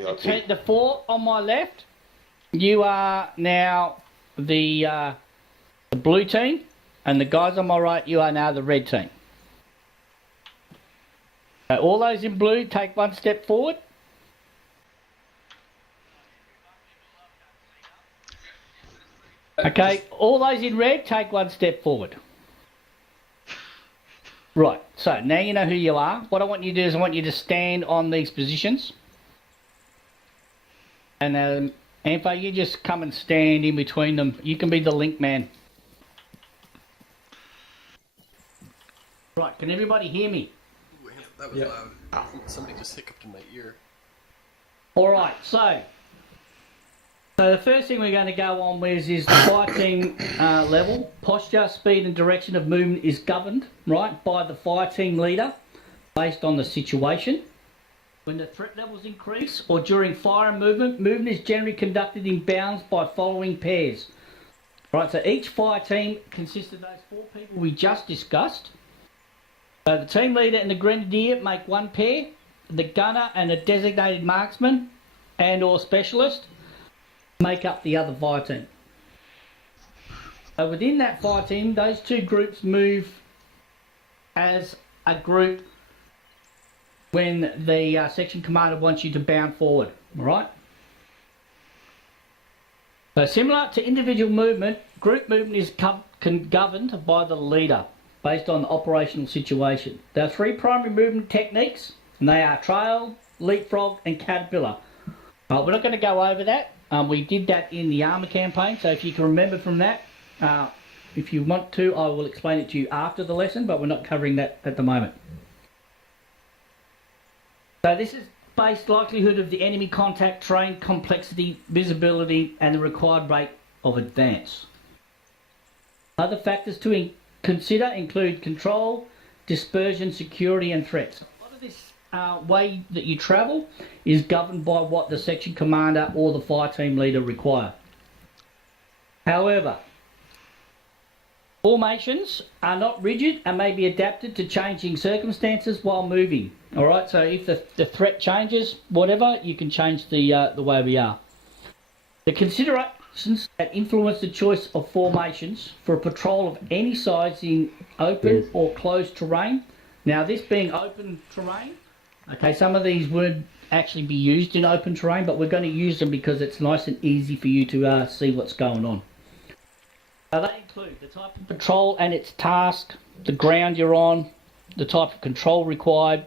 The four on my left, you are now the blue team, and the guys on my right, you are now the red team. So all those in blue, take one step forward. Okay, all those in red, take one step forward. Right, so now you know who you are. What I want you to do is I want you to stand on these positions. And Ampho, you just come and stand in between them. You can be the link man. Right, can everybody hear me? That was loud. Somebody just hiccuped in my ear. Alright, so the first thing we're going to go on with is the fighting level. Posture, speed and direction of movement is governed, right, by the fire team leader based on the situation. When the threat levels increase or during fire and movement is generally conducted in bounds by following pairs. Right, so each fire team consists of those four people we just discussed. So the team leader and the grenadier make one pair. The gunner and a designated marksman and or specialist make up the other fire team. So within that fire team, those two groups move as a group when the section commander wants you to bound forward, all right? So similar to individual movement, group movement is governed by the leader based on the operational situation. There are three primary movement techniques, and they are trail, leapfrog and caterpillar. We're not going to go over that. We did that in the Arma campaign, so if you can remember from that, if you want to, I will explain it to you after the lesson, but we're not covering that at the moment. So this is based likelihood of the enemy contact, terrain complexity, visibility and the required rate of advance. Other factors to consider include control, dispersion, security and threats. A lot of this way that you travel is governed by what the section commander or the fire team leader require. However, formations are not rigid and may be adapted to changing circumstances while moving. All right, so if the threat changes, whatever, you can change the way we are. The considerations that influence the choice of formations for a patrol of any size in open or closed terrain. Now, this being open terrain, okay, some of these would actually be used in open terrain, but we're going to use them because it's nice and easy for you to see what's going on. They include the type of patrol and its task, the ground you're on, the type of control required,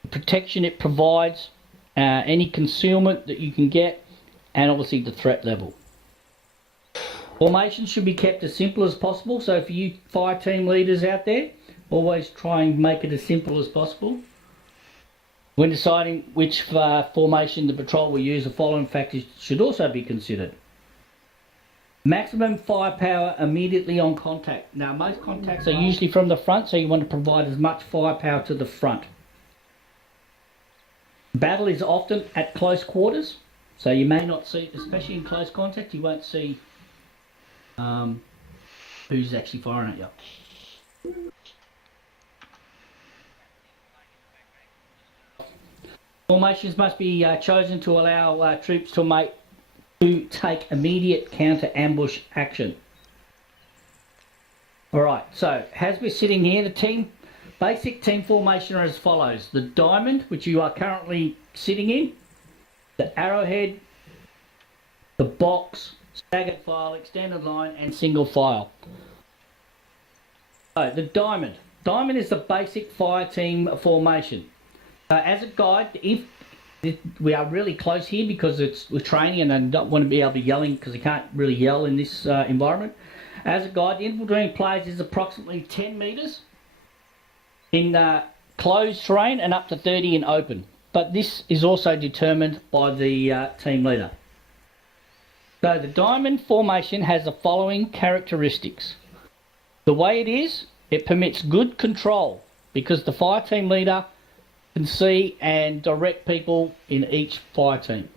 the protection it provides, any concealment that you can get, and obviously the threat level. Formations should be kept as simple as possible, so for you fire team leaders out there, always try and make it as simple as possible. When deciding which formation the patrol will use, the following factors should also be considered. Maximum firepower immediately on contact. Now, most contacts are usually from the front, so you want to provide as much firepower to the front. Battle is often at close quarters, so you may not see, especially in close contact, you won't see who's actually firing at you. Formations must be chosen to allow troops to take immediate counter-ambush action. Alright, so as we're sitting here, the basic team formation are as follows. The diamond, which you are currently sitting in, the arrowhead, the box, staggered file, extended line and single file. So the diamond. Diamond is the basic fire team formation. As a guide, if we are really close here because we're training and I don't want to be able to be yelling because I can't really yell in this environment. As a guide, the interval between players is approximately 10 metres in closed terrain and up to 30 in open. But this is also determined by the team leader. So the diamond formation has the following characteristics. The way it is, it permits good control because the fire team leader can see and direct people in each fire team.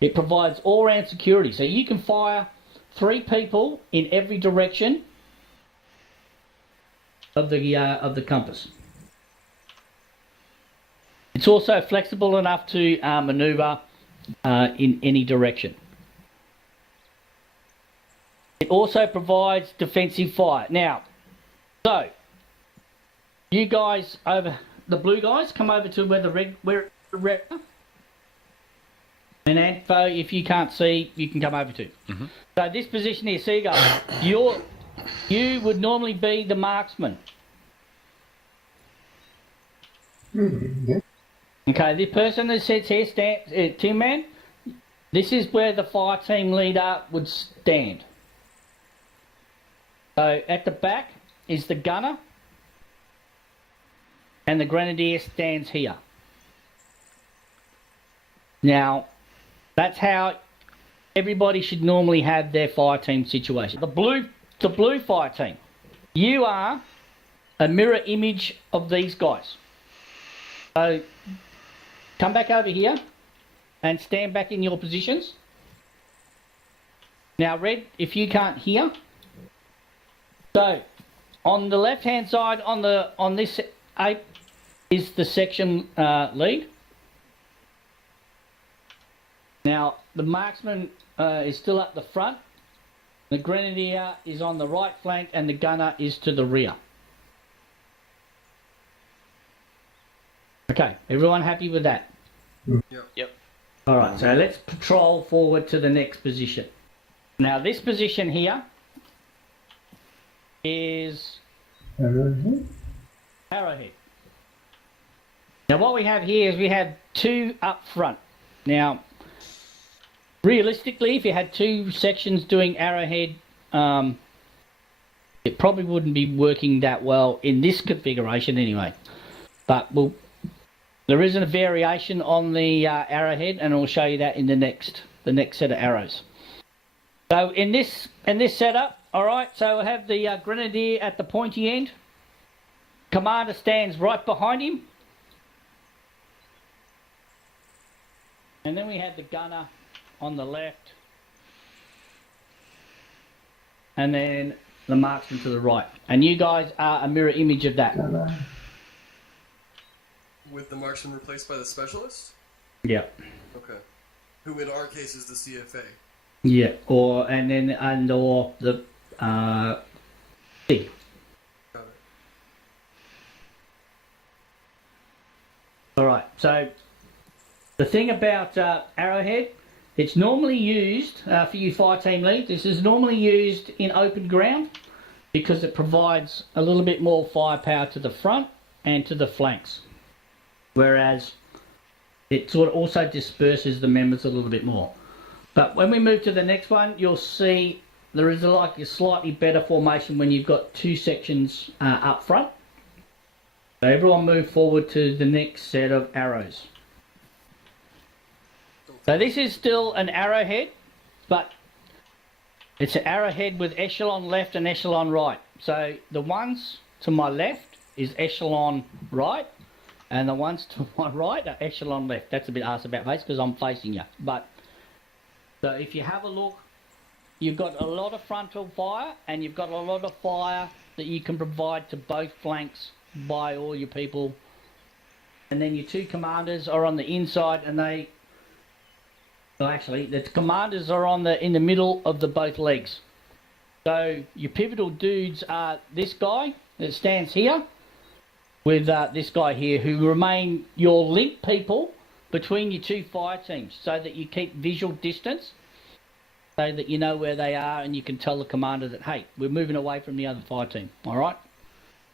It provides all-round security, so you can fire 3 people in every direction of the compass. It's It's also flexible enough to manoeuvre in any direction. It also provides defensive fire. Now, so you guys over the blue guys come over to where the red. And Anfo, if you can't see, you can come over to. Mm-hmm. So this position here, Seagull, you would normally be the marksman. Mm-hmm. Okay, the person that sits here, Tin Man, this is where the fire team leader would stand. So at the back is the gunner, and the grenadier stands here. Now, that's how everybody should normally have their fire team situation. The blue fire team, you are a mirror image of these guys. So come back over here and stand back in your positions. Now, Red, if you can't hear, so on the left-hand side on this 8 is the section lead. Now, the marksman is still at the front, the grenadier is on the right flank, and the gunner is to the rear. Okay, everyone happy with that? Yep. Alright, so let's patrol forward to the next position. Now, this position here is Arrowhead. Now, what we have here is we have 2 up front. Now, realistically, if you had 2 sections doing Arrowhead, it probably wouldn't be working that well in this configuration anyway. But there is a variation on the Arrowhead, and I'll show you that in the next set of arrows. So in this setup, all right. So I have the grenadier at the pointy end. Commander stands right behind him, and then we have the gunner on the left, and then the marksman to the right. And you guys are a mirror image of that. With the marksman replaced by the specialist? Yeah. Okay. Who in our case is the CFA? Yeah, or the C. Got it. All right. So the thing about Arrowhead, it's normally used for you fire team lead. This is normally used in open ground because it provides a little bit more firepower to the front and to the flanks, whereas it sort of also disperses the members a little bit more. But when we move to the next one, you'll see there is a slightly better formation when you've got 2 sections up front. So everyone move forward to the next set of arrows. So this is still an arrowhead, but it's an arrowhead with echelon left and echelon right. So the ones to my left is echelon right, and the ones to my right are echelon left. That's a bit arse about face because I'm facing you. But so if you have a look, you've got a lot of frontal fire, and you've got a lot of fire that you can provide to both flanks by all your people. And then your 2 commanders are on the inside, and the commanders are in the middle of the both legs. So your pivotal dudes are this guy that stands here with this guy here, who remain your link people between your 2 fire teams, so that you keep visual distance, so that you know where they are, and you can tell the commander that, hey, we're moving away from the other fire team, all right?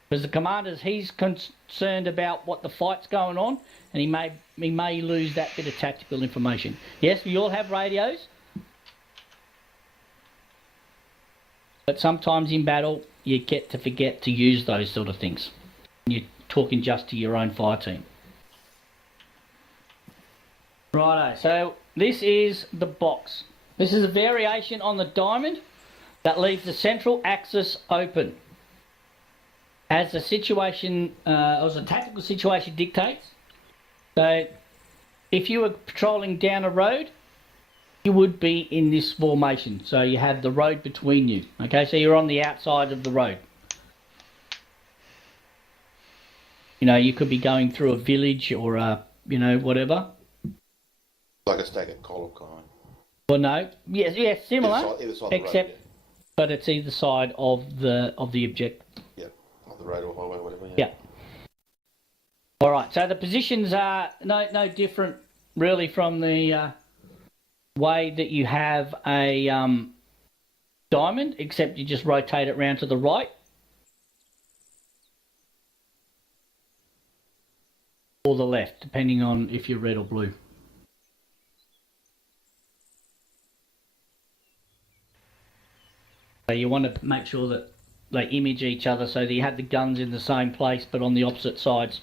Because the commander's, he's concerned about what the fight's going on, and he may lose that bit of tactical information. Yes, we all have radios, but sometimes in battle you get to forget to use those sort of things. You're talking just to your own fire team. Righto, so this is the box. This is a variation on the diamond that leaves the central axis open. As the situation, as the tactical situation dictates. So if you were patrolling down a road, you would be in this formation. So you have the road between you. Okay, so you're on the outside of the road. You know, you could be going through a village or you know, whatever. Like a staggered column kind. Well, no, yes, similar, Either side of the except, road, but it's either side of the object. yeah. Of the road or highway or whatever, Yeah. All right, so the positions are no different really from the way that you have a diamond, except you just rotate it round to the right. Or the left, depending on if you're red or blue. So you want to make sure that they image each other so that you have the guns in the same place but on the opposite sides.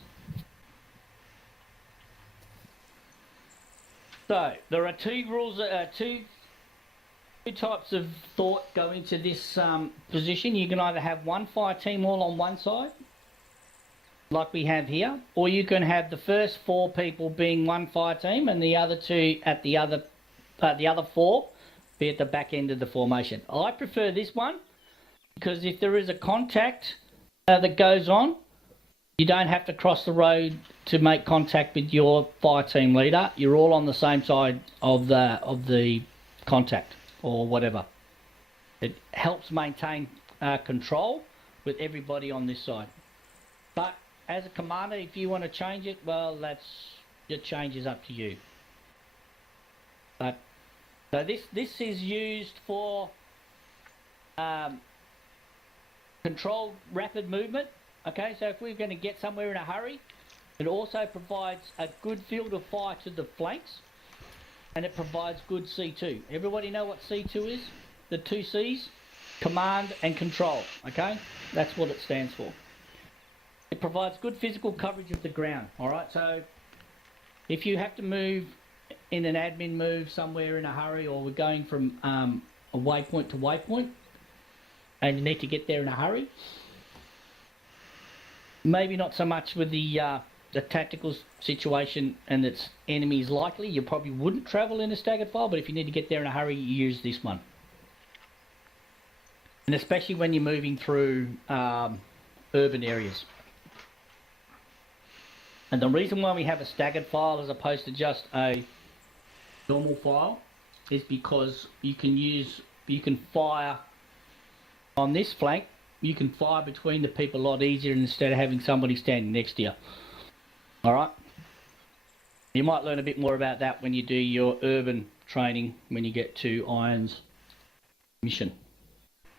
So there are two rules, two types of thought go into this position. You can either have one fire team all on one side, like we have here, or you can have the first 4 people being one fire team and the other 2 at the other 4 be at the back end of the formation. I prefer this one because if there is a contact that goes on, you don't have to cross the road to make contact with your fire team leader. You're all on the same side of the contact or whatever. It helps maintain control with everybody on this side. But as a commander, if you want to change it, well, your change is up to you. But so this is used for controlled rapid movement. Okay, so if we're going to get somewhere in a hurry, it also provides a good field of fire to the flanks, and it provides good C2. Everybody know what C2 is? The 2 C's, command and control. Okay, that's what it stands for. It provides good physical coverage of the ground. All right, so if you have to move in an admin move somewhere in a hurry, or we're going from a waypoint to waypoint, and you need to get there in a hurry. Maybe not so much with the tactical situation and its enemies likely. You probably wouldn't travel in a staggered file, but if you need to get there in a hurry, you use this one. And especially when you're moving through urban areas. And the reason why we have a staggered file as opposed to just a normal file is because you can fire on this flank. You can fire between the people a lot easier instead of having somebody standing next to you. Alright? You might learn a bit more about that when you do your urban training when you get to Iron's mission.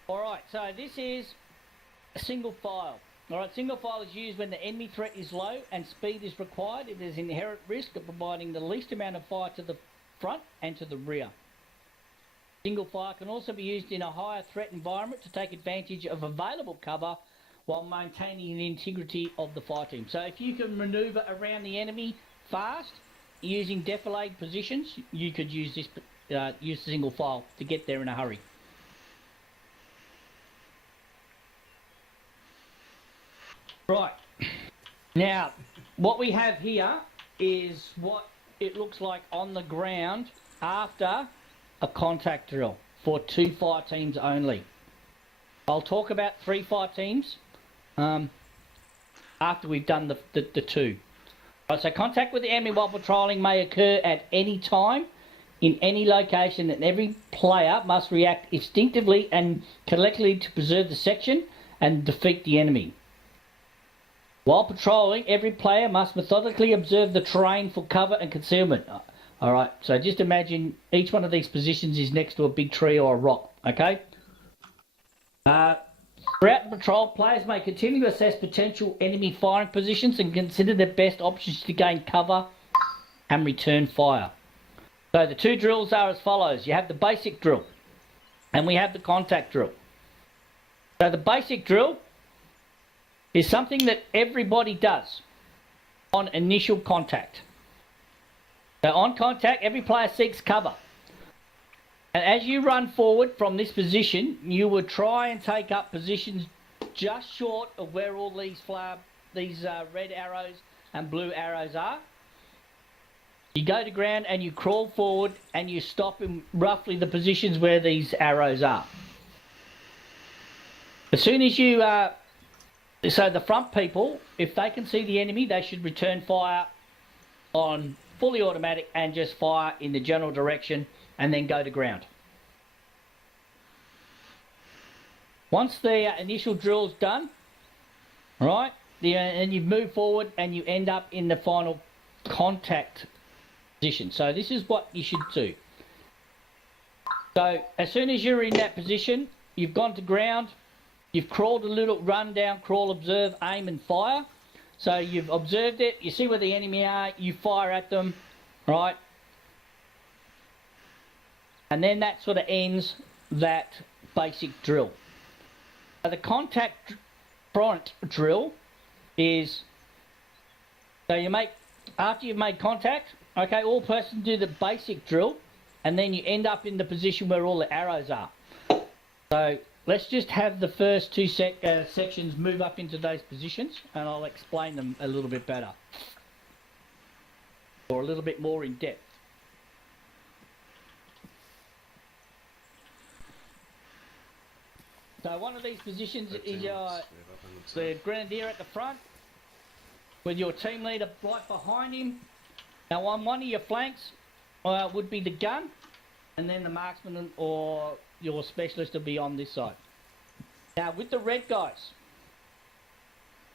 Alright, so this is a single file. Alright, single file is used when the enemy threat is low and speed is required if there's inherent risk of providing the least amount of fire to the front and to the rear. Single fire can also be used in a higher threat environment to take advantage of available cover while maintaining the integrity of the fire team. So if you can manoeuvre around the enemy fast using defilade positions, you could use this use single file to get there in a hurry. Right, now what we have here is what it looks like on the ground after a contact drill for 2 fire teams only. I'll talk about 3 fire teams after we've done the 2. Right, so contact with the enemy while patrolling may occur at any time in any location, and every player must react instinctively and collectively to preserve the section and defeat the enemy. While patrolling, every player must methodically observe the terrain for cover and concealment. Alright, so just imagine each one of these positions is next to a big tree or a rock, okay? Throughout the patrol, players may continue to assess potential enemy firing positions and consider their best options to gain cover and return fire. So the 2 drills are as follows. You have the basic drill and we have the contact drill. So the basic drill is something that everybody does on initial contact. So on contact, every player seeks cover. And as you run forward from this position, you would try and take up positions just short of where all these red arrows and blue arrows are. You go to ground and you crawl forward and you stop in roughly the positions where these arrows are. As soon as you... so the front people, if they can see the enemy, they should return fire on fully automatic and just fire in the general direction and then go to ground. Once the initial drill's done, right, and you move forward and you end up in the final contact position. So this is what you should do. So as soon as you're in that position, you've gone to ground, you've crawled a little, run down, crawl, observe, aim and fire. So you've observed it, you see where the enemy are, you fire at them, right? And then that sort of ends that basic drill. So the contact front drill is, so you make, after you've made contact, okay, all persons do the basic drill, and then you end up in the position where all the arrows are. So let's just have the first two sections move up into those positions, and I'll explain them a little bit better, or a little bit more in depth. So one of these positions is the grenadier at the front, with your team leader right behind him. Now on one of your flanks would be the gun, and then the marksman or your specialist will be on this side. Now with the red guys,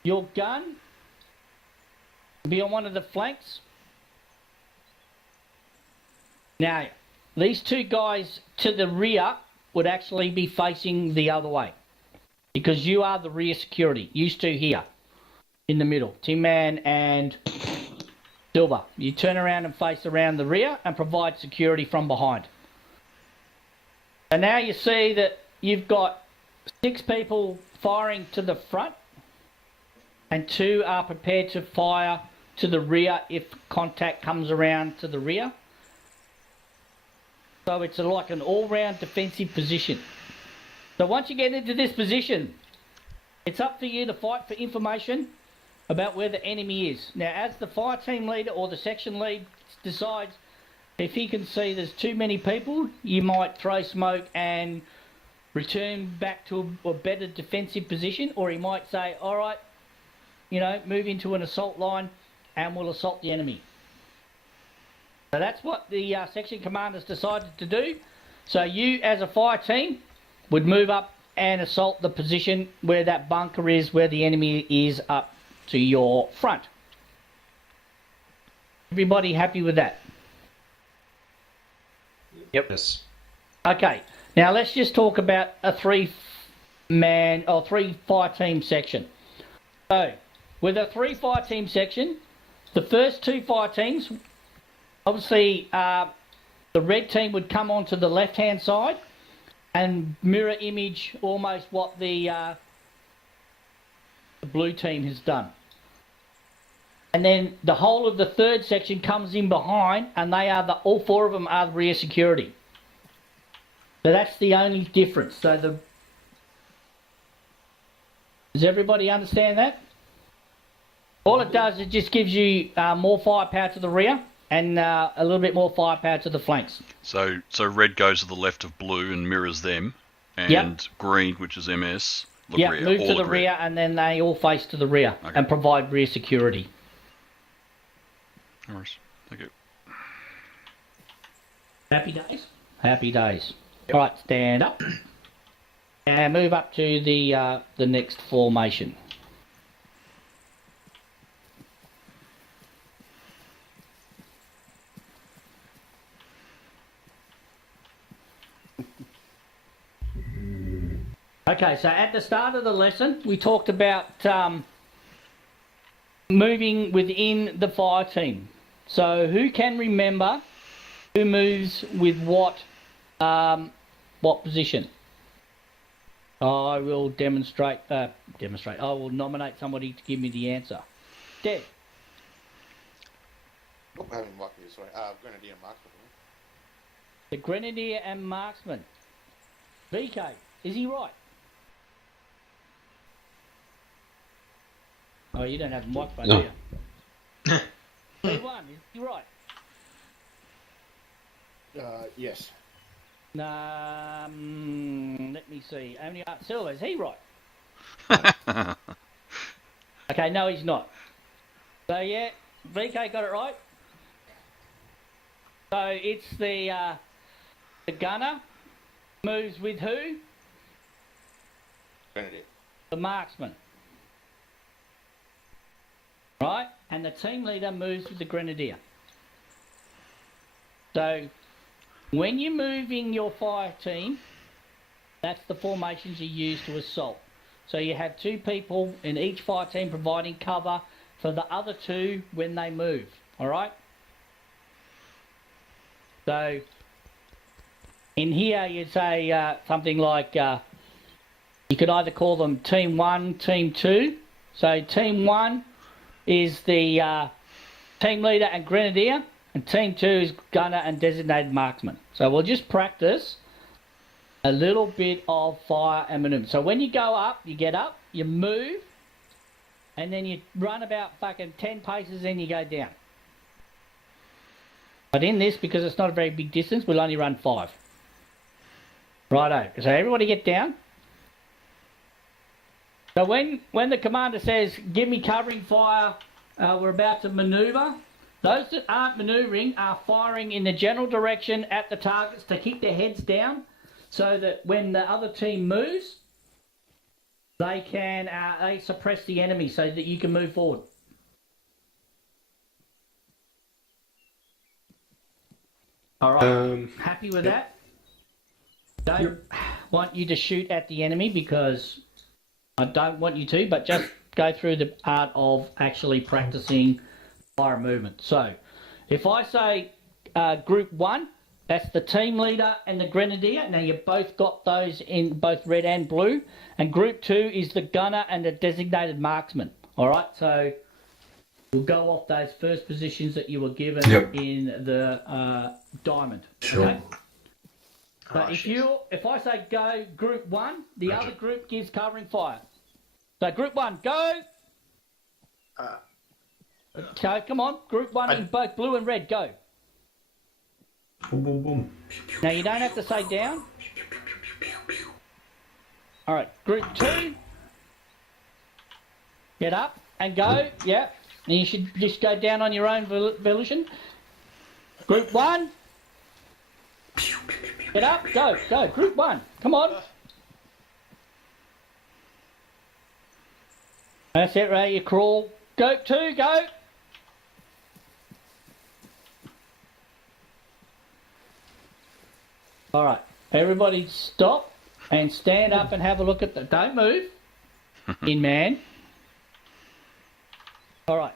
your gun will be on one of the flanks. Now these two guys to the rear would actually be facing the other way, because you are the rear security. Used to here in the middle, Tin Man and Silver. You turn around and face around the rear and provide security from behind. And now you see that you've got 6 people firing to the front, and 2 are prepared to fire to the rear if contact comes around to the rear. So it's like an all-round defensive position. So once you get into this position, it's up for you to fight for information about where the enemy is. Now, as the fire team leader or the section lead decides, if he can see there's too many people, you might throw smoke and return back to a better defensive position, or he might say, all right, you know, move into an assault line and we'll assault the enemy. So that's what the section commanders decided to do. So you, as a fire team, would move up and assault the position where that bunker is, where the enemy is, up to your front. Everybody happy with that? Yep. Yes. Okay, now let's just talk about a 3-man or 3 fire team section. So, with a 3 fire team section, the first 2 fire teams, obviously the red team would come onto the left hand side and mirror image almost what the blue team has done. And then the whole of the 3rd section comes in behind, and they are all 4 of them are the rear security. So that's the only difference. So does everybody understand that? All it does, it just gives you more firepower to the rear and a little bit more firepower to the flanks. So red goes to the left of blue and mirrors them, and green, which is MS, rear, move to the rear, and then they all face to the rear and provide rear security. No worries. Thank you. Happy days? Happy days. Yep. All right, stand up and move up to the next formation. Okay, so at the start of the lesson, we talked about moving within the fire team. So who can remember who moves with what position? I will demonstrate. I will nominate somebody to give me the answer. Deb. Oh, I haven't marked you, sorry. Grenadier and Marksman. The Grenadier and Marksman. BK, is he right? Oh, you don't have a microphone, do you? B1, is he right? Yes. Let me see. Only Silver, is he right? Okay, no, he's not. So yeah, VK got it right. So it's the gunner moves with who? Grenadier. The marksman. Right? And the team leader moves with the grenadier. So when you're moving your fire team, that's the formations you use to assault. So you have 2 people in each fire team providing cover for the other 2 when they move. Alright? So in here you'd say something like, you could either call them Team 1, Team 2. So Team 1 is the team leader and grenadier, and Team 2 is gunner and designated marksman. So we'll just practice a little bit of fire and manoeuvre. So when you go up, you get up, you move, and then you run about fucking 10 paces, then you go down. But in this, because it's not a very big distance, we'll only run 5. Righto. So everybody get down. So when the commander says, give me covering fire, we're about to manoeuvre, those that aren't manoeuvring are firing in the general direction at the targets to keep their heads down, so that when the other team moves, they can they suppress the enemy so that you can move forward. All right. Happy with that? Don't want you to shoot at the enemy because I don't want you to, but just go through the art of actually practicing fire movement. So, if I say Group 1, that's the team leader and the grenadier. Now, you've both got those in both red and blue. And Group 2 is the gunner and the designated marksman. All right, so we'll go off those first positions that you were given in the diamond. Sure. Okay? So if I say go Group 1, the other group gives covering fire. So Group 1, go! Okay, come on. Group 1 in both blue and red, go. Boom, boom, boom. Now you don't have to say down. Alright, Group 2. Get up and go, yeah. And you should just go down on your own volition. Group 1. Get up, go, go. Group 1, come on. That's it, Ray, you crawl. Go 2, go. Alright, everybody stop and stand up and have a look at the... Don't move. In man. Alright.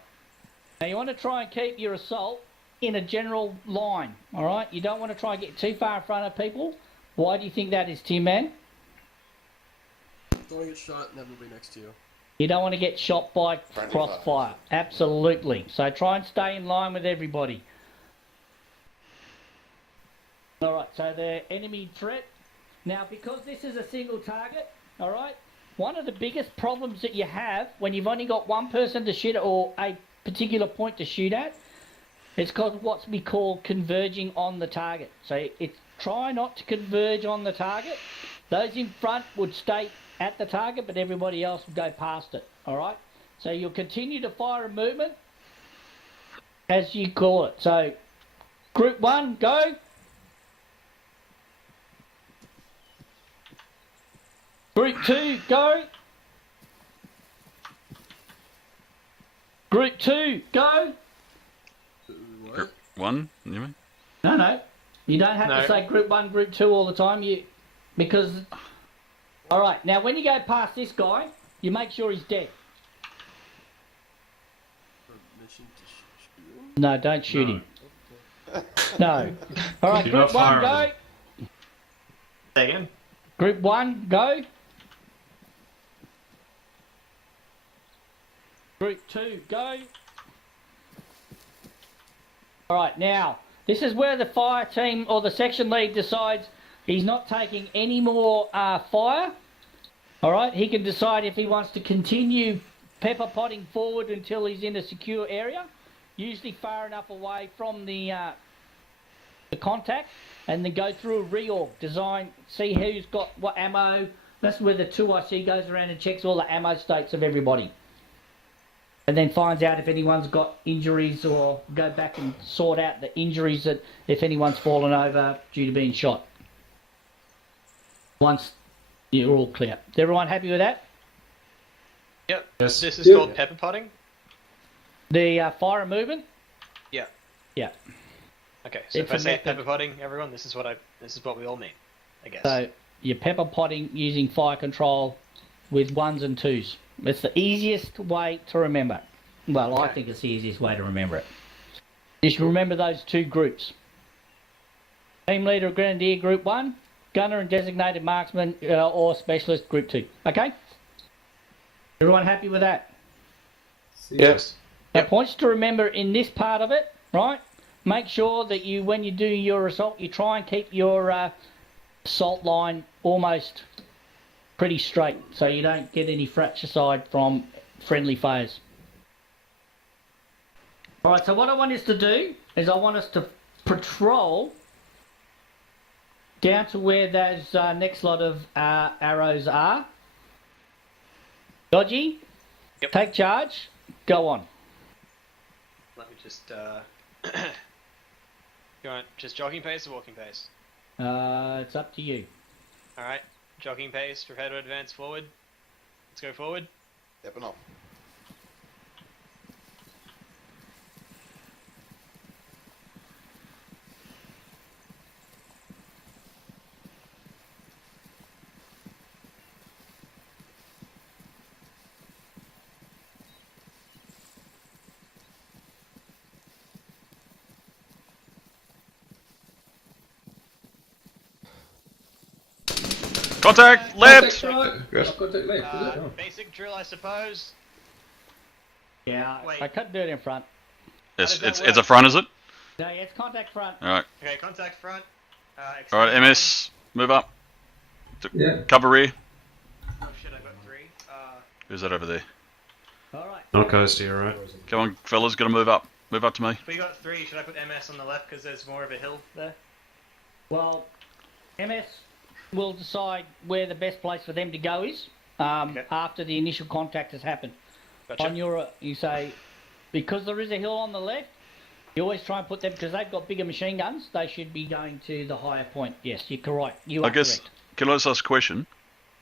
Now you want to try and keep your assault in a general line, alright? You don't want to try and get too far in front of people. Why do you think that is, Tim Man? Don't want to get shot and have them be next to you. You don't want to get shot by crossfire. Absolutely. So try and stay in line with everybody. Alright, so the enemy threat. Now, because this is a single target, alright, one of the biggest problems that you have when you've only got one person to shoot at or a particular point to shoot at, it's called what we call converging on the target. So it's try not to converge on the target. Those in front would stay at the target, but everybody else will go past it, alright? So you'll continue to fire a movement as you call it. So, Group 1, go. Group 2, go. Group 2, go. Group 1, you mean? No. You don't have to say Group 1, Group 2 all the time. Because... Alright, now when you go past this guy, you make sure he's dead. No, don't shoot him. No. Alright, Do Group not 1, fire go. Say again? Group 1, go. Group 2, go. Alright, now, this is where the fire team or the section lead decides he's not taking any more fire. Alright, he can decide if he wants to continue pepper potting forward until he's in a secure area, usually far enough away from the contact, and then go through a reorg, design, see who's got what ammo. That's where the 2IC goes around and checks all the ammo states of everybody. and then finds out if anyone's got injuries, or go back and sort out the injuries that if anyone's fallen over due to being shot. Once you're all clear. Is everyone happy with that? Yep. Yes. This is called pepper potting? The fire and movement? Yeah. Yeah. Okay, so It's if I a say method. pepper potting, everyone, this is what we all mean, I guess. So you're pepper potting using fire control with 1s and 2s. It's the easiest way to remember. Well, I Okay. think it's the easiest way to remember it. You should remember those 2 groups. Team leader, grenadier, group 1. Gunner and designated marksman or specialist, group 2. Okay? Everyone happy with that? Yes. Now, points to remember in this part of it, right? Make sure that you, when you do your assault, you try and keep your assault line almost pretty straight, so you don't get any fratricide from friendly foes. All right. So what I want us to do is I want us to patrol down to where those next lot of arrows are. Dodgy. Yep. Take charge. Go on. Let me just, you want just jogging pace or walking pace? It's up to you. Alright, jogging pace, prepare to advance forward. Let's go forward. Stepping off. Contact left. Yes. Contact left, is it? Oh. Basic drill, I suppose. Yeah, Wait. I couldn't do it in front. It's a front, is it? No, yeah, it's contact front. All right. Okay, contact front. All right. MS, move up. Yeah. Cover rear. Oh shit, I've got 3. Who's that over there? All right. I'll coast to you, right? Come on, fellas, got to move up. Move up to me. If we got 3, should I put MS on the left because there's more of a hill there? Well, MS will decide where the best place for them to go is after the initial contact has happened. Gotcha. On your, you say, because there is a hill on the left, you always try and put them, because they've got bigger machine guns, they should be going to the higher point. Yes, you're correct. You are I guess. correct. Can I just ask a question?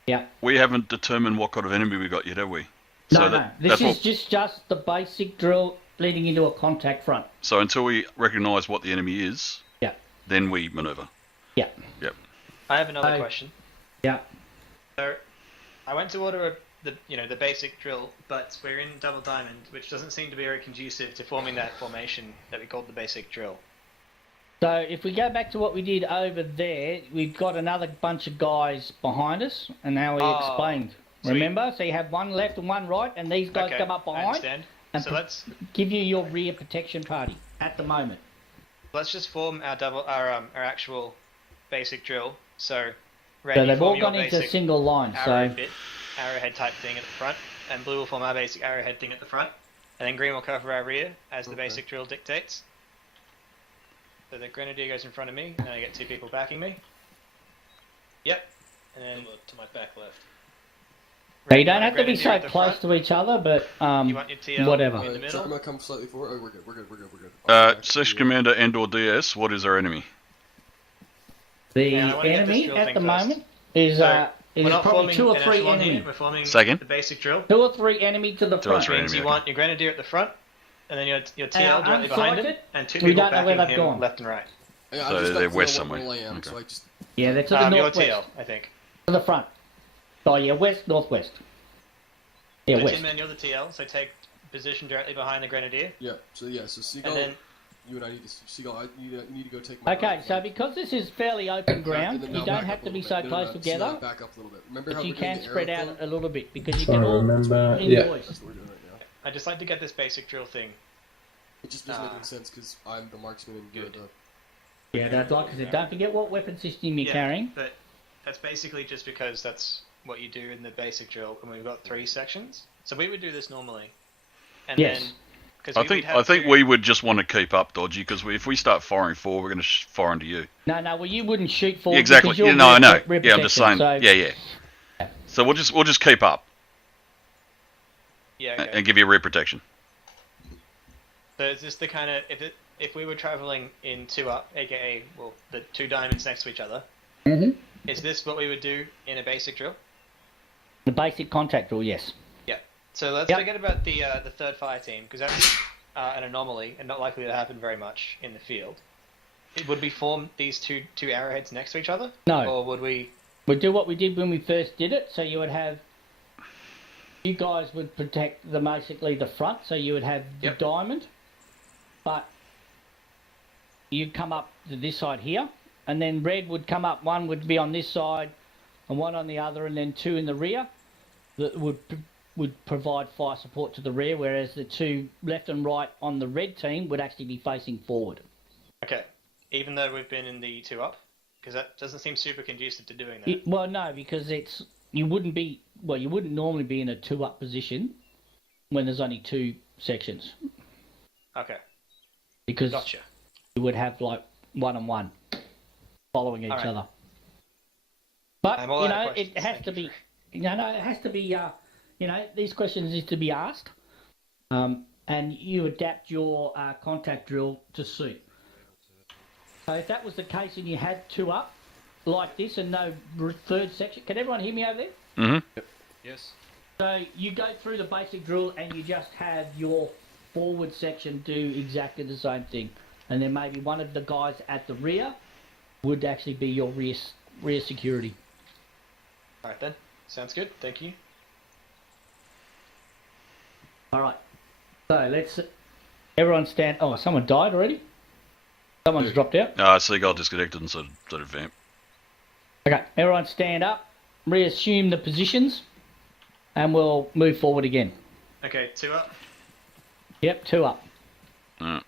Yeah. We haven't determined what kind of enemy we got yet, have we? No. This that's is just the basic drill leading into a contact front. So until we recognise what the enemy is, Yeah. then we manoeuvre. Yeah. Yep. I have another Oh. question. Yeah. So, I went to order the basic drill, but we're in double diamond, which doesn't seem to be very conducive to forming that formation that we called the basic drill. So if we go back to what we did over there, we've got another bunch of guys behind us, and now we explained. Sweet. Remember? So you have one left and one right, and these guys Okay, come up I behind understand. and So let's give you your rear protection party at the moment. just form our actual basic drill. So, So ready, they've form all your gone into basic single line. arrow So bit, arrowhead type thing at the front, and blue will form our basic arrowhead thing at the front, and then green will cover our rear as the basic drill dictates. So the grenadier goes in front of me, and I get 2 people backing me. Yep. And then To my back left. you ready, don't my have to be grenadier so at the close front. to each other, but You want your TL whatever. in the middle? I'm gonna come slightly forward. Oh, we're good. Session Commander and/or DS. What is our enemy? The Yeah, I wanna get this enemy drill at thing the first. moment is So, it we're is not probably forming 2 or an 3 echelon enemy. here, we're forming Second. the basic drill. 2 or 3 enemy to the 2 or front. 3 Means enemy. you want your grenadier at the front, and then your TL directly behind him, unsighted, and 2 we people don't know where backing they've him gone. left and right. Yeah, So I just they're got clear west what somewhere. role I am, Okay. so I just Yeah, they're to the Your northwest. TL, I think. To the front. Oh yeah, west, northwest. Yeah, So west. Tin Man, you're the TL, so take position directly behind the grenadier, so Seagull, and then you and I need to Seagull. You need to go take my. Okay, right so flank. because this is fairly open And ground, then you now don't back have up to a be little so bit. close So together, back up a little bit. Remember how but you we're doing can the spread arrow out throw? a little bit because you Trying can to all remember. in Yeah. voice. That's what we're doing right now. I just like to get this basic drill thing. It just doesn't make any sense because I'm the marksman and you're Good. the. Yeah, that's like I said, don't forget what weapon system you're carrying. But that's basically just because that's what you do in the basic drill, and we've got 3 sections. So we would do this normally, and Yes. then because I think we would just want to keep up, Dodgy, because if we start firing forward, we're going to fire into you. No, well you wouldn't shoot forward. Yeah, exactly. because you're Yeah, no, I know. rear Yeah, I'm just saying. protection, so- Yeah. So we'll just keep up yeah, okay. and give you rear protection. So is this the kind of if we were traveling in 2 up, aka the 2 diamonds next to each other? Mm-hmm. Is this what we would do in a basic drill? The basic contact rule, yes. Yeah. So let's Yep. forget about the third fire team because that's an anomaly and not likely to happen very much in the field. Would we form these two arrowheads next to each other? No. Or would we? We'd do what we did when we first did it. So you would have, you guys would protect basically the front. So you would have the Yep. diamond, but you'd come up to this side here, and then red would come up. One would be on this side, and one on the other, and then 2 in the rear that would provide fire support to the rear. Whereas the 2 left and right on the red team would actually be facing forward. Okay. Even though we've been in the 2 up, because that doesn't seem super conducive to doing that. Well, no, because you wouldn't normally be in a 2 up position when there's only 2 sections. Okay. Because Gotcha. you would have like 1 and 1 following each All right. other. But I'm all out of questions, it has thank to you. be, it has to be, these questions need to be asked, and you adapt your contact drill to suit. So if that was the case and you had 2 up like this and no third section, can everyone hear me over there? Mm-hmm. Yes. So you go through the basic drill and you just have your forward section do exactly the same thing, and then maybe one of the guys at the rear would actually be your rear security. All right then. Sounds good. Thank you. All right. So let's everyone stand. Oh, someone died already. Someone's dropped out. Seagull disconnected and so did Vamp. Okay, everyone stand up, reassume the positions, and we'll move forward again. Okay, 2 up. Yep, 2 up. Uh,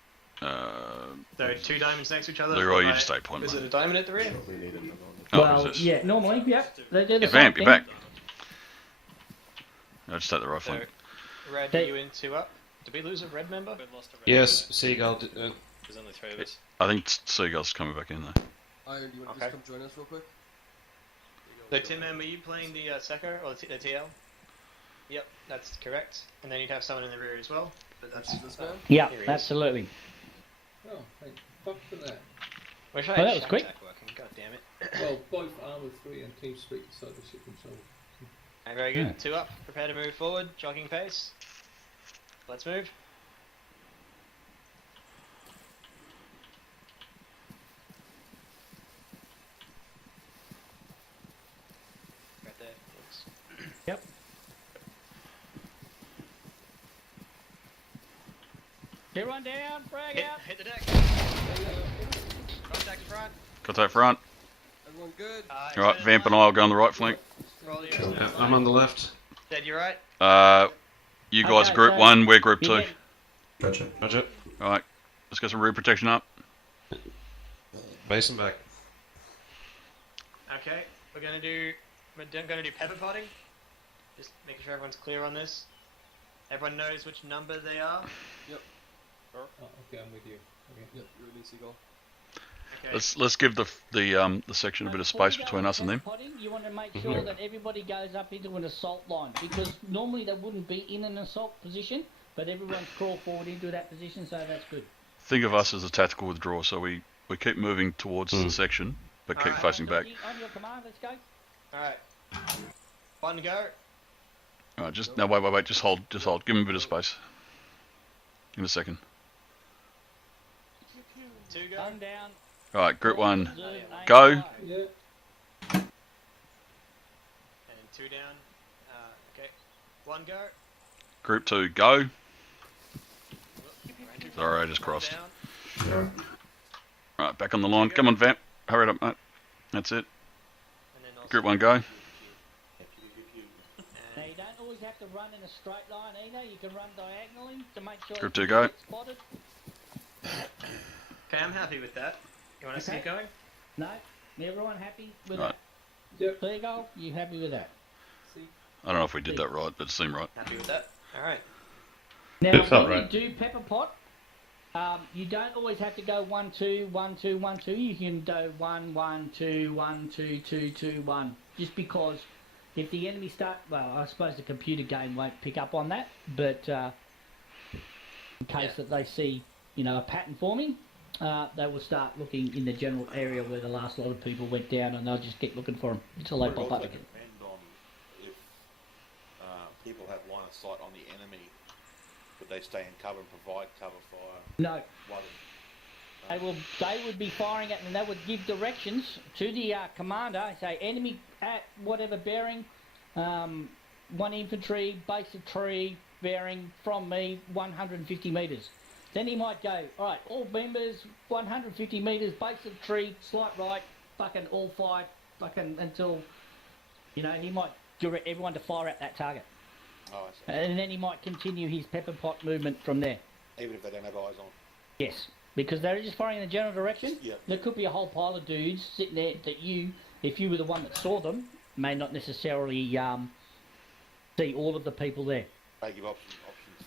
So 2 diamonds next to each other. Leroy, you just take point, Is mate. it a diamond at the rear? Well, is this? yeah, normally, yep. They do the Yeah, same Vamp, thing. you're back. I just take the right So, flank. Red, They- you in 2 up? Did we lose a red member? Yes, Seagull. There's only 3 of us. I think Seagull's coming back in though. Iron, do you want to Okay. just come join us real quick? So Tim, Man, were you playing the Seco or the TL? Yep, that's correct. And then you'd have someone in the rear as well. But that's This man? Yeah, Here he is. absolutely. Oh, thank fuck for that. Wish I Oh, had that was Shack quick. Attack working. God damn it. Well, both Arma 3 and Team Speak decided to ship themselves. Alright, very good. Yeah. 2 up. Prepare to move forward. Jogging pace. Let's move. Right there. Thanks. Yep. Everyone down, frag Hit, out. hit the deck. Contact front. Contact front. Everyone good? Alright, Vamp and I'll go on the right flank. Roll your Yeah, I'm on the left. Dead, you right? You guys Okay, group so 1, we're group you 2. get- Gotcha. Gotcha. Alright, let's get some rear protection up. Base and back. Okay, we're gonna do pepper potting. Just making sure everyone's clear on this. Everyone knows which number they are. Oh, okay, I'm with you. Okay. Yep, you're in Seagull. Okay. Let's give the section a bit of Before space you go between to us and them. potting, you want to make sure that everybody goes up into an assault line, because normally they wouldn't be in an assault position, but everyone's crawled forward into that position, so that's good. Think of us as a tactical withdrawal, so we keep moving towards the section, but keep Alright. facing back. On your command, let's go. Alright. 1 to go. Alright, just no, wait, just hold. Give him a bit of space. In a second. 2 go. Gun down. Alright, group 1, Observe, aim, go. fire. Yeah. And 2 down. Okay. 1 go. Group 2, go. Ran too far. Sorry, I just 1 crossed. down. Alright, back on the line. Come on, Vamp. Hurry it up, mate. That's it. And then also Group 1, go. Now, And you don't always have to run in a straight line either. You can run diagonally to make sure Group you two, go. get spotted. okay, I'm happy with that. You want to see Okay. it going? No, everyone happy with Right. that? Yep. There you go. You happy with that? I don't know if we did that right, but it seemed right. Happy with that? Alright. Now, It felt when right. you do pepper pot, you don't always have to go 1 2 1 2 1 2. You can go 1 1 2 1 2 2 2 1. Just because if the enemy start, well, I suppose the computer game won't pick up on that, but in case that they see, a pattern forming. They will start looking in the general area where the last lot of people went down, and they'll just keep looking for them until they Would it pop also up again. depend on if people have line of sight on the enemy, would they stay in cover and provide cover fire? No, While they would be firing at, and they would give directions to the commander. Say enemy at whatever bearing, 1 infantry, base of tree, bearing from me 150 metres. Then he might go, all right, all members 150 metres, base of tree, slight right, fucking all fight, fucking until, he might direct everyone to fire at that target. Oh, I see. And then he might continue his pepper pot movement from there. Even if they don't have eyes on. Yes, because they're just firing in the general direction. Yeah. There could be a whole pile of dudes sitting there that if you were the one that saw them, may not necessarily see all of the people there. They give options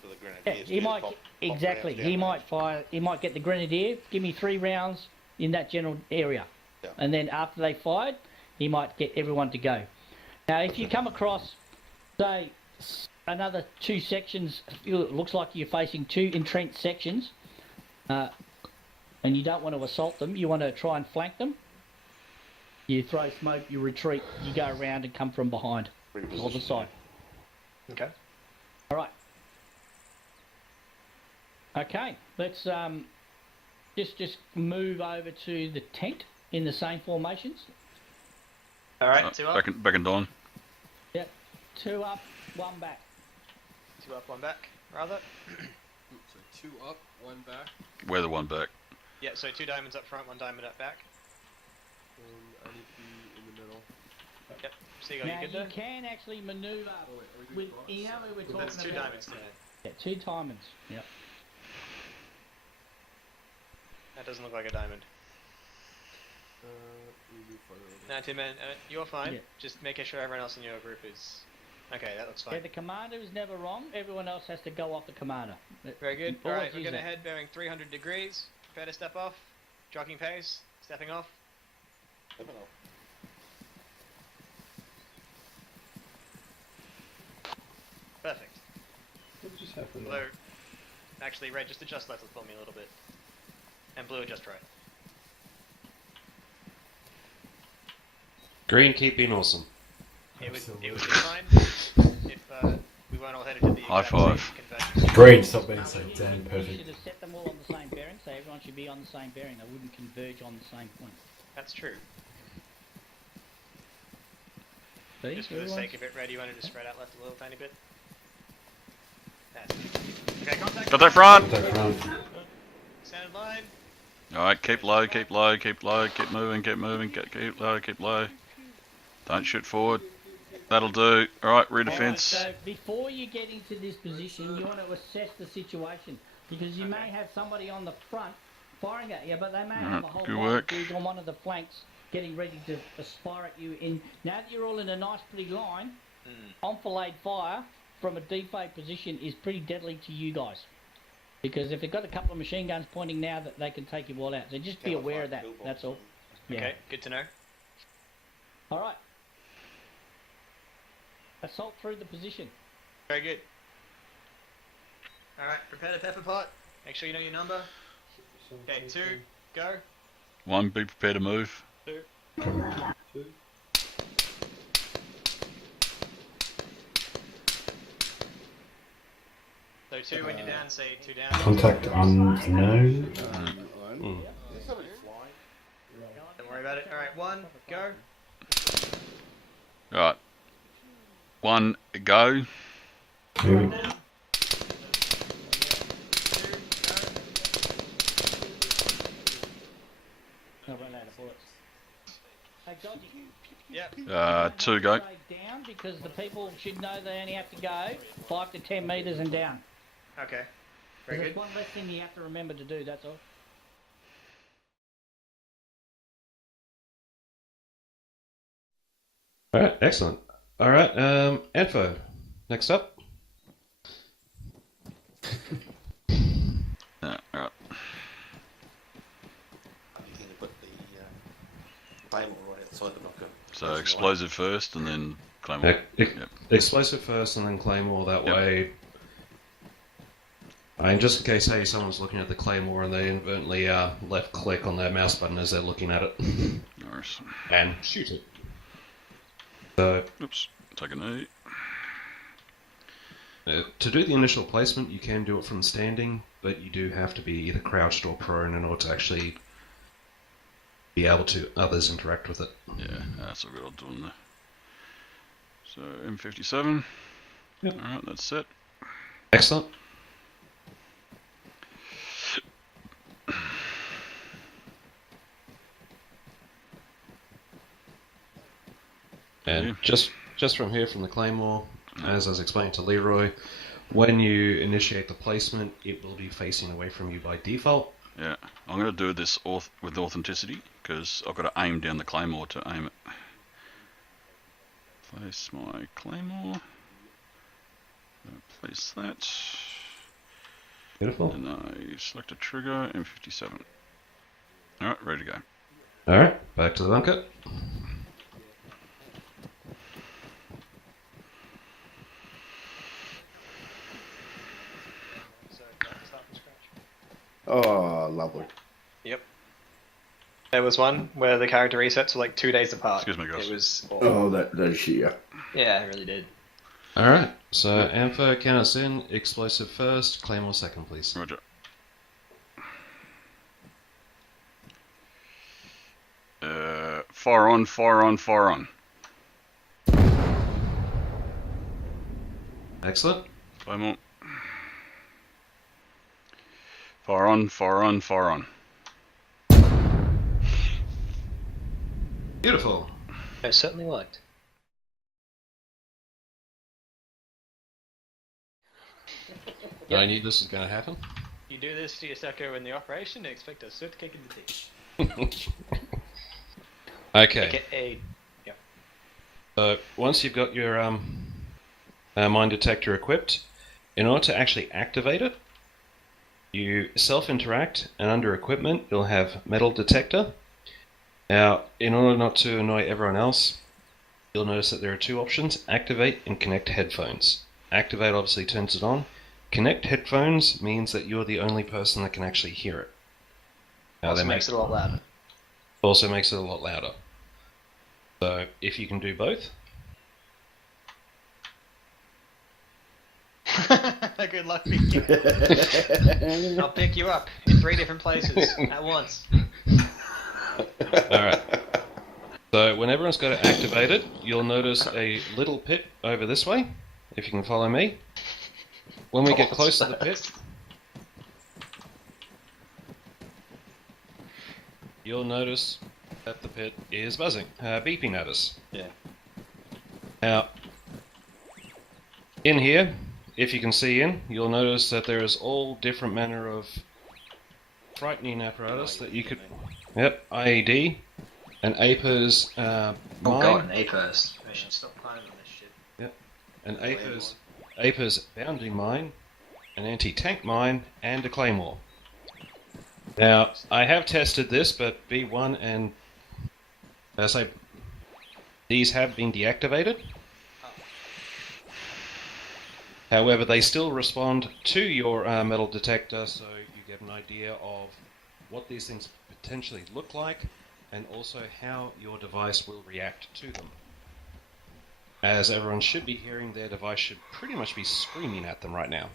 for the Yeah, grenadiers. he might exactly. He might fire. He might get the grenadier. Give me 3 rounds in that general area, Yeah. and then after they fired, he might get everyone to go. Now, if you come across, say, another 2 sections, it looks like you're facing 2 entrenched sections, and you don't want to assault them. You want to try and flank them. You throw smoke. You retreat. You go around and come from behind or the side. Okay. All right. Okay, let's just move over to the tent in the same formations. All right, 2 up. Back and down. Yep, 2 up, 1 back. 2 up, 1 back, rather. So 2 up, 1 back. We're the 1 back. Yeah, so 2 diamonds up front, 1 diamond up back. And I need to be in the middle. Yep. So you Now good you there? can actually manoeuvre Oh, wait, are we with, doing you know where we're talking That's 2 about. diamonds there. Yeah, 2 diamonds. Yep. That doesn't look like a diamond. We do further over. No, Tim, you're fine. Yeah. Just making sure everyone else in your group is... Okay, that looks fine. Yeah, the commander is never wrong. Everyone else has to go off the commander. Very good. Always Alright, we're use going to it. head bearing 300 degrees. Prepare to step off. Jogging pace. Stepping off. Perfect. What just happened Although, there? actually, red, just adjust left for me a little bit. And blue, adjust right. Green, keep being awesome. It would be fine if we weren't all headed to the High exact same five. convergence. Green, stop being so damn You perfect. should have set them all on the same bearing, so everyone should be on the same bearing. They wouldn't converge on the same point. That's true. See? Just for the Everyone's- sake of it, red, you wanted to spread out left a little tiny bit? That's it. Okay, contact. Got that front. That front. Standard line. Alright, keep low, keep low, keep low, keep moving, keep moving, keep low, keep low. Don't shoot forward. That'll do. Alright, rear defence. So before you get into this position, you want to assess the situation, because you may have somebody on the front firing at you, but they may have a whole good lot work. of dudes on one of the flanks getting ready to aspire at you. In now that you're all in a nice pretty line, enfilade fire from a defade position is pretty deadly to you guys, because if they've got a couple of machine guns pointing now, that they can take you all out. So just be aware of that. That's all. Yeah. Okay, good to know. All right. Assault through the position. Very good. Alright, prepare the pepper pot. Make sure you know your number. Okay, 2, go. 1, be prepared to move. 2. 2. So 2 when you're down, say 2 down. Contact unknown. Don't worry about it. Alright, 1, go. Alright. 1, go. 2. 2, go. No, run out of bullets. Hey, Dodgy. Yep. 2, go. Stay down, because the people should know they only have to go 5 to 10 metres and down. Okay. Very There's good. one less thing you have to remember to do, that's all. Alright, excellent. Alright, Anfo, next up. Alright. You can put the claymore right outside the knocker. So explosive first and then claymore. Yep. Explosive first and then claymore, that Yep. way. And just in case, say someone's looking at the claymore and they inadvertently left click on their mouse button as they're looking at it, Nice. and shoot it. So, Oops. Take a knee. to do the initial placement, you can do it from standing, but you do have to be either crouched or prone in order to actually be able to others interact with it. Yeah, that's a good old doing there. So M57. Yep. Alright, that's set. Excellent. And Yeah. just from here, from the claymore, as I was explaining to Leroy, when you initiate the placement, it will be facing away from you by default. Yeah, I'm going to do this with authenticity because I've got to aim down the claymore to aim it. Place my claymore. Place that. Beautiful. And I select a trigger, M57. Alright, ready to go. Alright, back to the bunker. So, start from scratch. Oh, lovely. Yep. There was one where the character resets were like 2 days apart. Excuse me, guys. It was awful. Oh, that shit. Yeah, it really did. Alright, so Ampho, count us in. Explosive first, claymore second, please. Roger. Fire on, fire on, fire on. Excellent. Claymore. Fire on, fire on, fire on. Beautiful. It certainly worked. I knew this was going to happen. You do this to your Seko in the operation and expect a swift kick in the teeth. Okay. AKA, So once you've got your mine detector equipped, in order to actually activate it, you self-interact, and under equipment you'll have metal detector. Now, in order not to annoy everyone else, you'll notice that there are two options: activate and connect headphones. Activate obviously turns it on. Connect headphones means that you're the only person that can actually hear it. Now, also they makes it a lot louder. also makes it a lot louder. So if you can do both, Good luck picking you. I'll pick you up in 3 different places at once. alright. So when everyone's got it activated, you'll notice a little pit over this way, if you can follow me. When we get close to the pit, you'll notice that the pit is buzzing, beeping at us. Yeah. Now, in here, if you can see in, you'll notice that there is all different manner of frightening apparatus that you could... Yep, IED, an APER's Oh mine. god, an A first. I should stop climbing on this shit. Yep, an APER's bounding mine, an anti-tank mine, and a claymore. Now, I have tested this, but B1 and as I say, these have been deactivated. However, they still respond to your metal detector, so you get an idea of what these things potentially look like, and also how your device will react to them. As everyone should be hearing, their device should pretty much be screaming at them right now.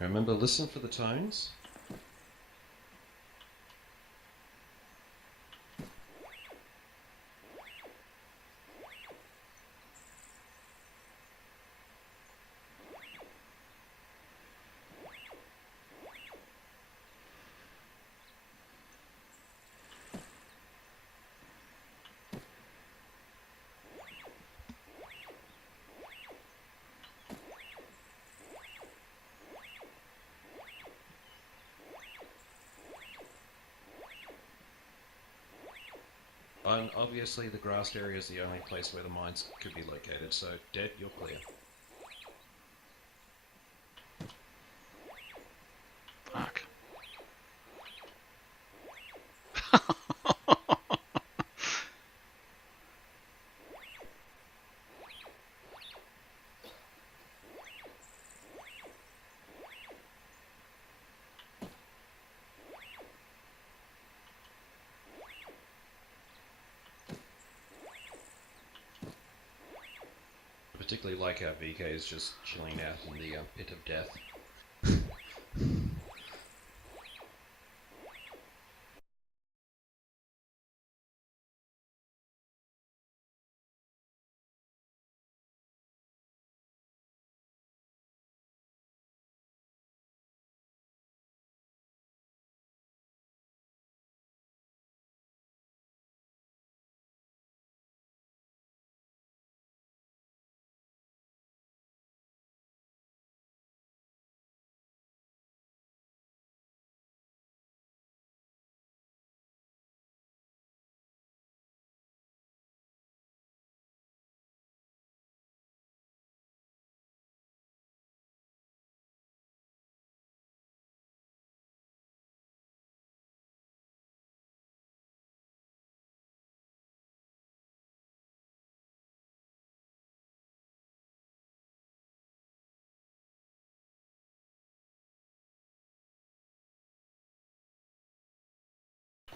Remember, listen for the tones. Obviously, the grassed area is the only place where the mines could be located, so Dead, you're clear. Fuck. Particularly like how VK is just chilling out in the pit of death.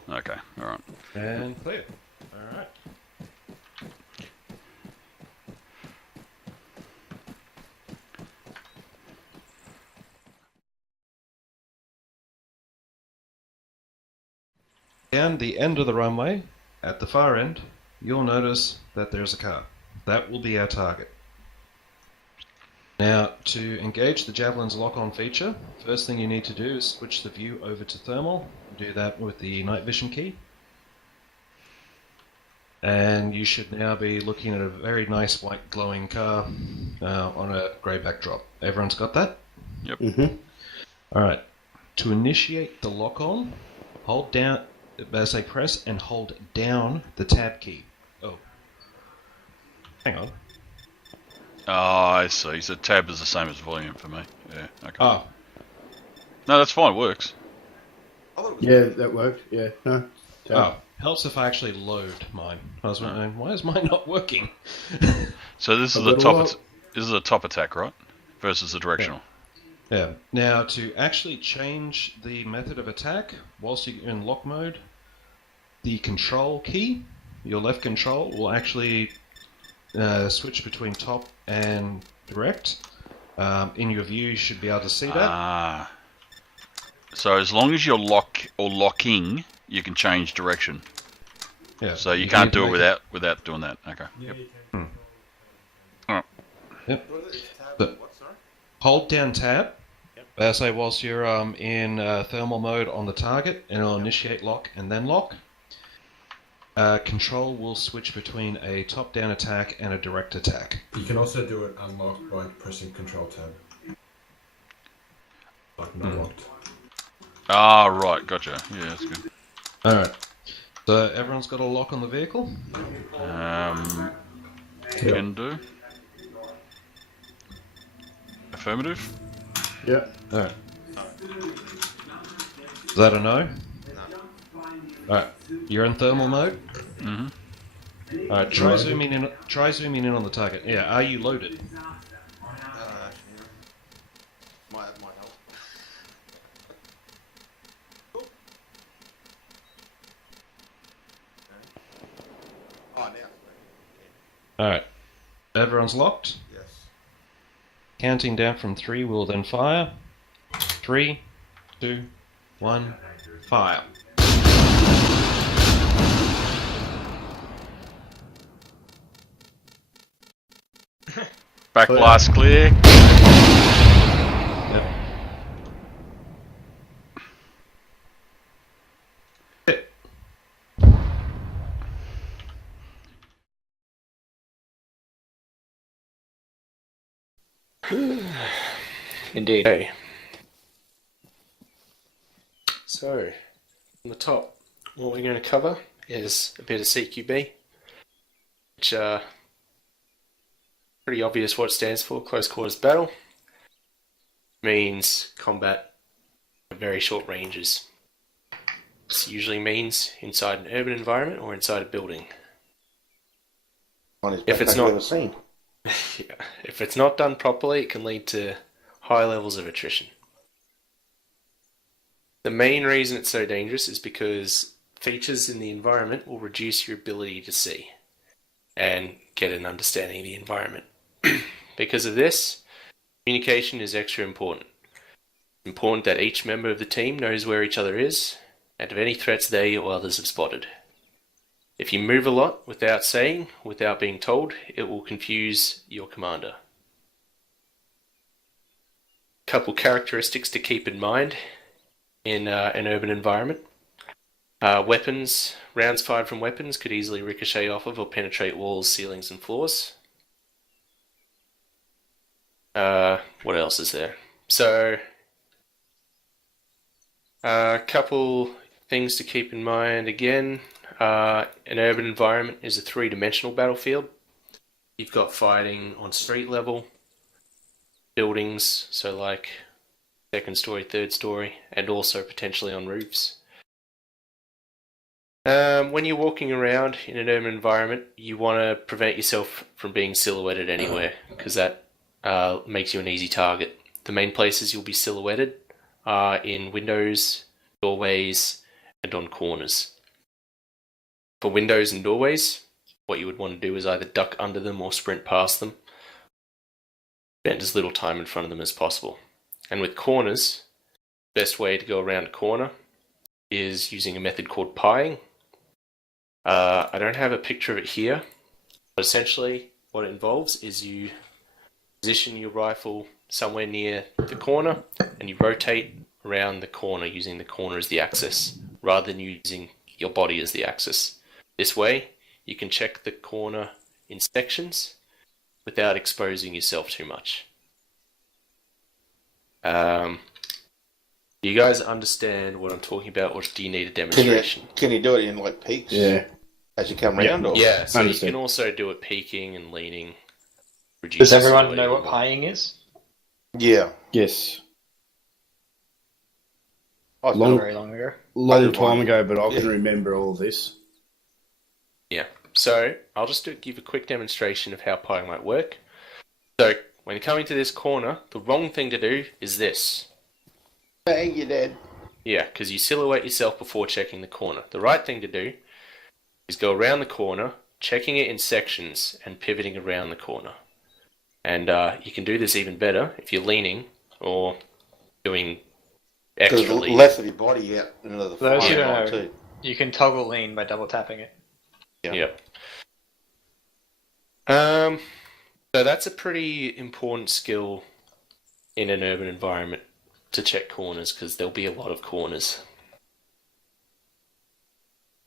Okay, alright. And clear. Alright. Down the end of the runway, at the far end, you'll notice that there's a car. That will be our target. Now, to engage the Javelin's lock-on feature, first thing you need to do is switch the view over to thermal. Do that with the night vision key. And you should now be looking at a very nice white glowing car on a grey backdrop. Everyone's got that? Yep. Mm-hmm. Alright. To initiate the lock-on, hold down, as I press and hold down the tab key. Oh. Hang on. Oh, I see. So tab is the same as volume for me. Yeah, okay. Oh. No, that's fine, it works. Yeah, that worked. Yeah. No. Oh. Helps if I actually load mine. I was wondering, why is mine not working? So this is the top. This is a top attack, right? Versus the directional. Yeah. Now, to actually change the method of attack, whilst you're in lock mode, the control key, your left control, will actually switch between top and direct. In your view, you should be able to see that. Ah. So as long as you're locking, you can change direction. Yeah. So you can't do it without doing that. Okay. Yep. Alright. Yep. But hold down tab. Say whilst you're in thermal mode on the target, and it'll initiate lock and then lock. Control will switch between a top-down attack and a direct attack. You can also do it unlocked by pressing Control Tab. Like not locked. Ah, right. Gotcha. Yeah, that's good. Alright. So everyone's got a lock on the vehicle? Can do. Affirmative. Yeah. Alright. Is that a no? Alright. You're in thermal mode? Mm-hmm. Alright, try zooming in on the target. Yeah, are you loaded? Might help. Oh, now. Alright. Everyone's locked? Yes. Counting down from 3, we'll then fire. 3, 2, 1, fire. Back blast clear. Yep. Indeed. Okay. So, on the top, what we're going to cover is a bit of CQB, which pretty obvious what it stands for. Close quarters battle means combat at very short ranges. This usually means inside an urban environment or inside a building. If it's not if it's not done properly, it can lead to high levels of attrition. The main reason it's so dangerous is because features in the environment will reduce your ability to see and get an understanding of the environment. Because of this, communication is extra important. It's important that each member of the team knows where each other is and of any threats they or others have spotted. If you move a lot without saying, without being told, it will confuse your commander. Couple characteristics to keep in mind in an urban environment. Weapons, rounds fired from weapons could easily ricochet off of or penetrate walls, ceilings and floors. What else is there? So, a couple things to keep in mind again. An urban environment is a three-dimensional battlefield. You've got fighting on street level, buildings, so like second story, third story, and also potentially on roofs. When you're walking around in an urban environment, you want to prevent yourself from being silhouetted anywhere, because that makes you an easy target. The main places you'll be silhouetted are in windows, doorways, and on corners. For windows and doorways, what you would want to do is either duck under them or sprint past them. Spend as little time in front of them as possible. And with corners, the best way to go around a corner is using a method called pieing. I don't have a picture of it here, but essentially what it involves is you position your rifle somewhere near the corner and you rotate around the corner using the corner as the axis rather than using your body as the axis. This way you can check the corner in sections without exposing yourself too much. Do you guys understand what I'm talking about, or do you need a demonstration? Can you do it in like peaks? Yeah. As you come round? Or? Yeah, so you Understood. can also do it peaking and leaning. Does everyone know what pieing is? Yeah. Yes. Long, Very long ago. Long time ago, but I can remember all this. Yeah, so I'll just give a quick demonstration of how pieing might work. So when you're coming to this corner, the wrong thing to do is this. Bang, you're dead. Yeah, because you silhouette yourself before checking the corner. The right thing to do is go around the corner, checking it in sections and pivoting around the corner. And you can do this even better if you're leaning or doing extra There's leaning. less of your body out into the For those who fire don't line know, too. you can toggle lean by double tapping it. Yeah. So that's a pretty important skill in an urban environment to check corners, because there'll be a lot of corners.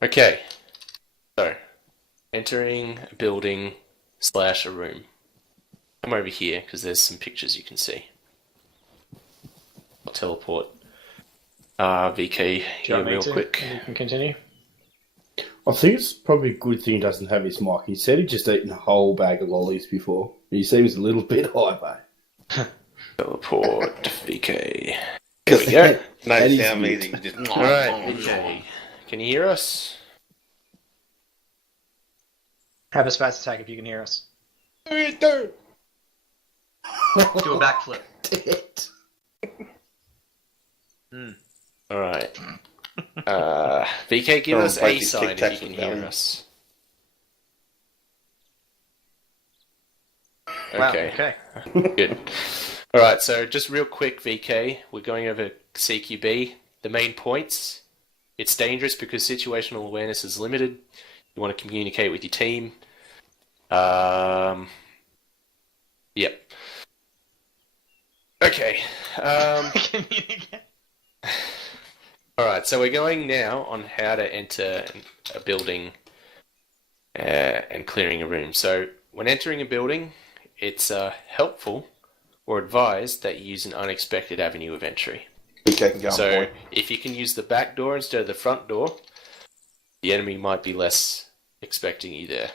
Okay. So, entering a building / a room. Come over here, because there's some pictures you can see. I'll teleport VK Do you here want me real to? quick. You can continue. I think it's probably a good thing he doesn't have his mic. He said he'd just eaten a whole bag of lollies before. He seems a little bit high, though. Teleport VK. There we go. No That is sound weird. means just. Alright, VK. Can you hear us? Have a spats attack if you can hear us. Do it, do. Do a backflip. Alright. VK, give Oh, us a basic sign if you tic-tacs can with hear Battalion. us. Wow, Okay, okay. good. Alright, so just real quick, VK, we're going over CQB. The main points. It's dangerous because situational awareness is limited. You want to communicate with your team. Yep. Okay. Alright, so we're going now on how to enter a building and clearing a room. So when entering a building, it's helpful or advised that you use an unexpected avenue of entry. VK can go on So point. if you can use the back door instead of the front door, the enemy might be less expecting you there.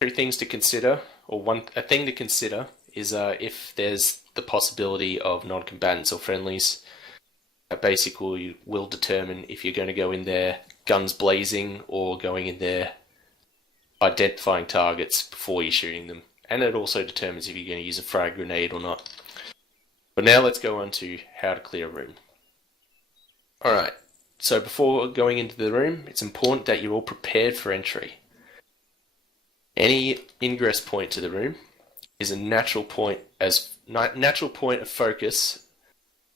Two things to consider, or a thing to consider is if there's the possibility of non-combatants or friendlies. Basically will determine if you're going to go in there guns blazing or going in there identifying targets before you're shooting them. And it also determines if you're going to use a frag grenade or not. But now let's go on to how to clear a room. Alright, so before going into the room, it's important that you're all prepared for entry. Any ingress point to the room is a natural point of focus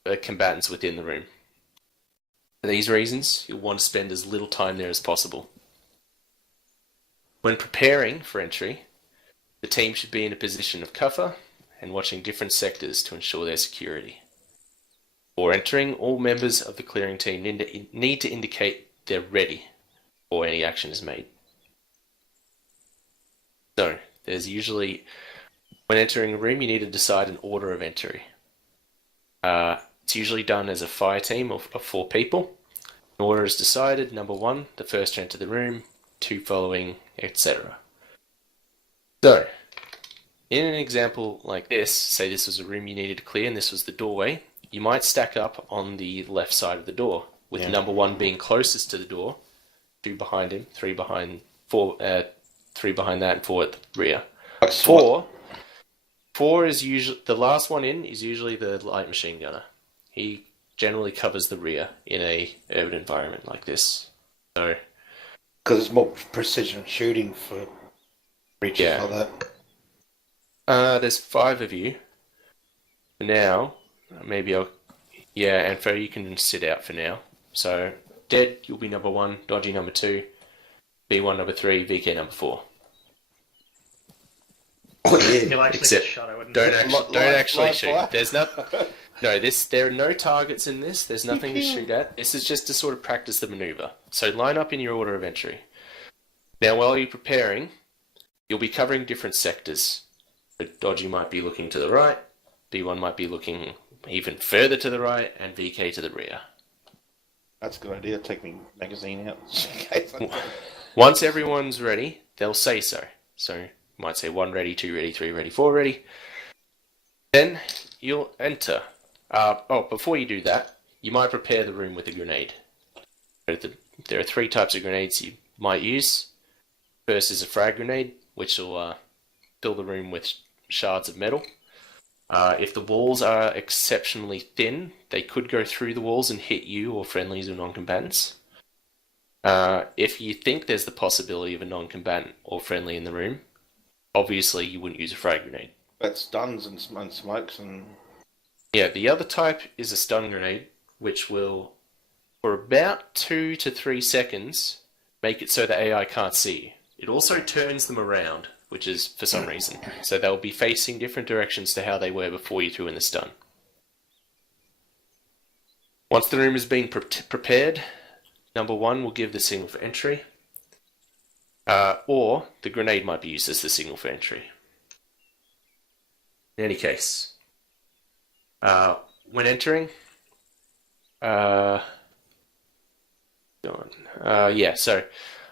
for combatants within the room. For these reasons, you'll want to spend as little time there as possible. When preparing for entry, the team should be in a position of cover and watching different sectors to ensure their security. Before entering, all members of the clearing team need to indicate they're ready before any action is made. So, there's usually, when entering a room, you need to decide an order of entry. It's usually done as a fire team of 4 people. An order is decided: number 1, the first to enter the room, 2 following, etc. So, in an example like this, say this was a room you needed to clear and this was the doorway, you might stack up on the left side of the door, with number 1 being closest to the door, 2 behind him, 3 behind, 3 behind that, and 4 at the rear. 4 is usually, the last one in is usually the light machine gunner. He generally covers the rear in a urban environment like this. So, because it's more precision shooting for breaches like that. There's 5 of you. For now, maybe I'll... Yeah, and for you can sit out for now. So, Dead, you'll be number 1, Dodgy number 2, B1 number 3, VK number 4. You'll actually get shot, I wouldn't. Don't actually shoot. There's no... No, there are no targets in this. There's nothing to shoot at. This is just to sort of practice the maneuver. So line up in your order of entry. Now, while you're preparing, you'll be covering different sectors. Dodgy might be looking to the right, B1 might be looking even further to the right, and VK to the rear. That's a good idea. Take my magazine out. Once everyone's ready, they'll say so. So you might say 1 ready, 2 ready, 3 ready, 4 ready. Then you'll enter. Before you do that, you might prepare the room with a grenade. There are 3 types of grenades you might use. First is a frag grenade, which will fill the room with shards of metal. If the walls are exceptionally thin, they could go through the walls and hit you or friendlies or non-combatants. If you think there's the possibility of a non-combatant or friendly in the room, obviously you wouldn't use a frag grenade. That stuns and smokes and... Yeah, the other type is a stun grenade, which will, for about 2 to 3 seconds, make it so the AI can't see you. It also turns them around, which is for some reason. So they'll be facing different directions to how they were before you threw in the stun. Once the room has been prepared, number 1 will give the signal for entry, or the grenade might be used as the signal for entry. In any case, when entering, so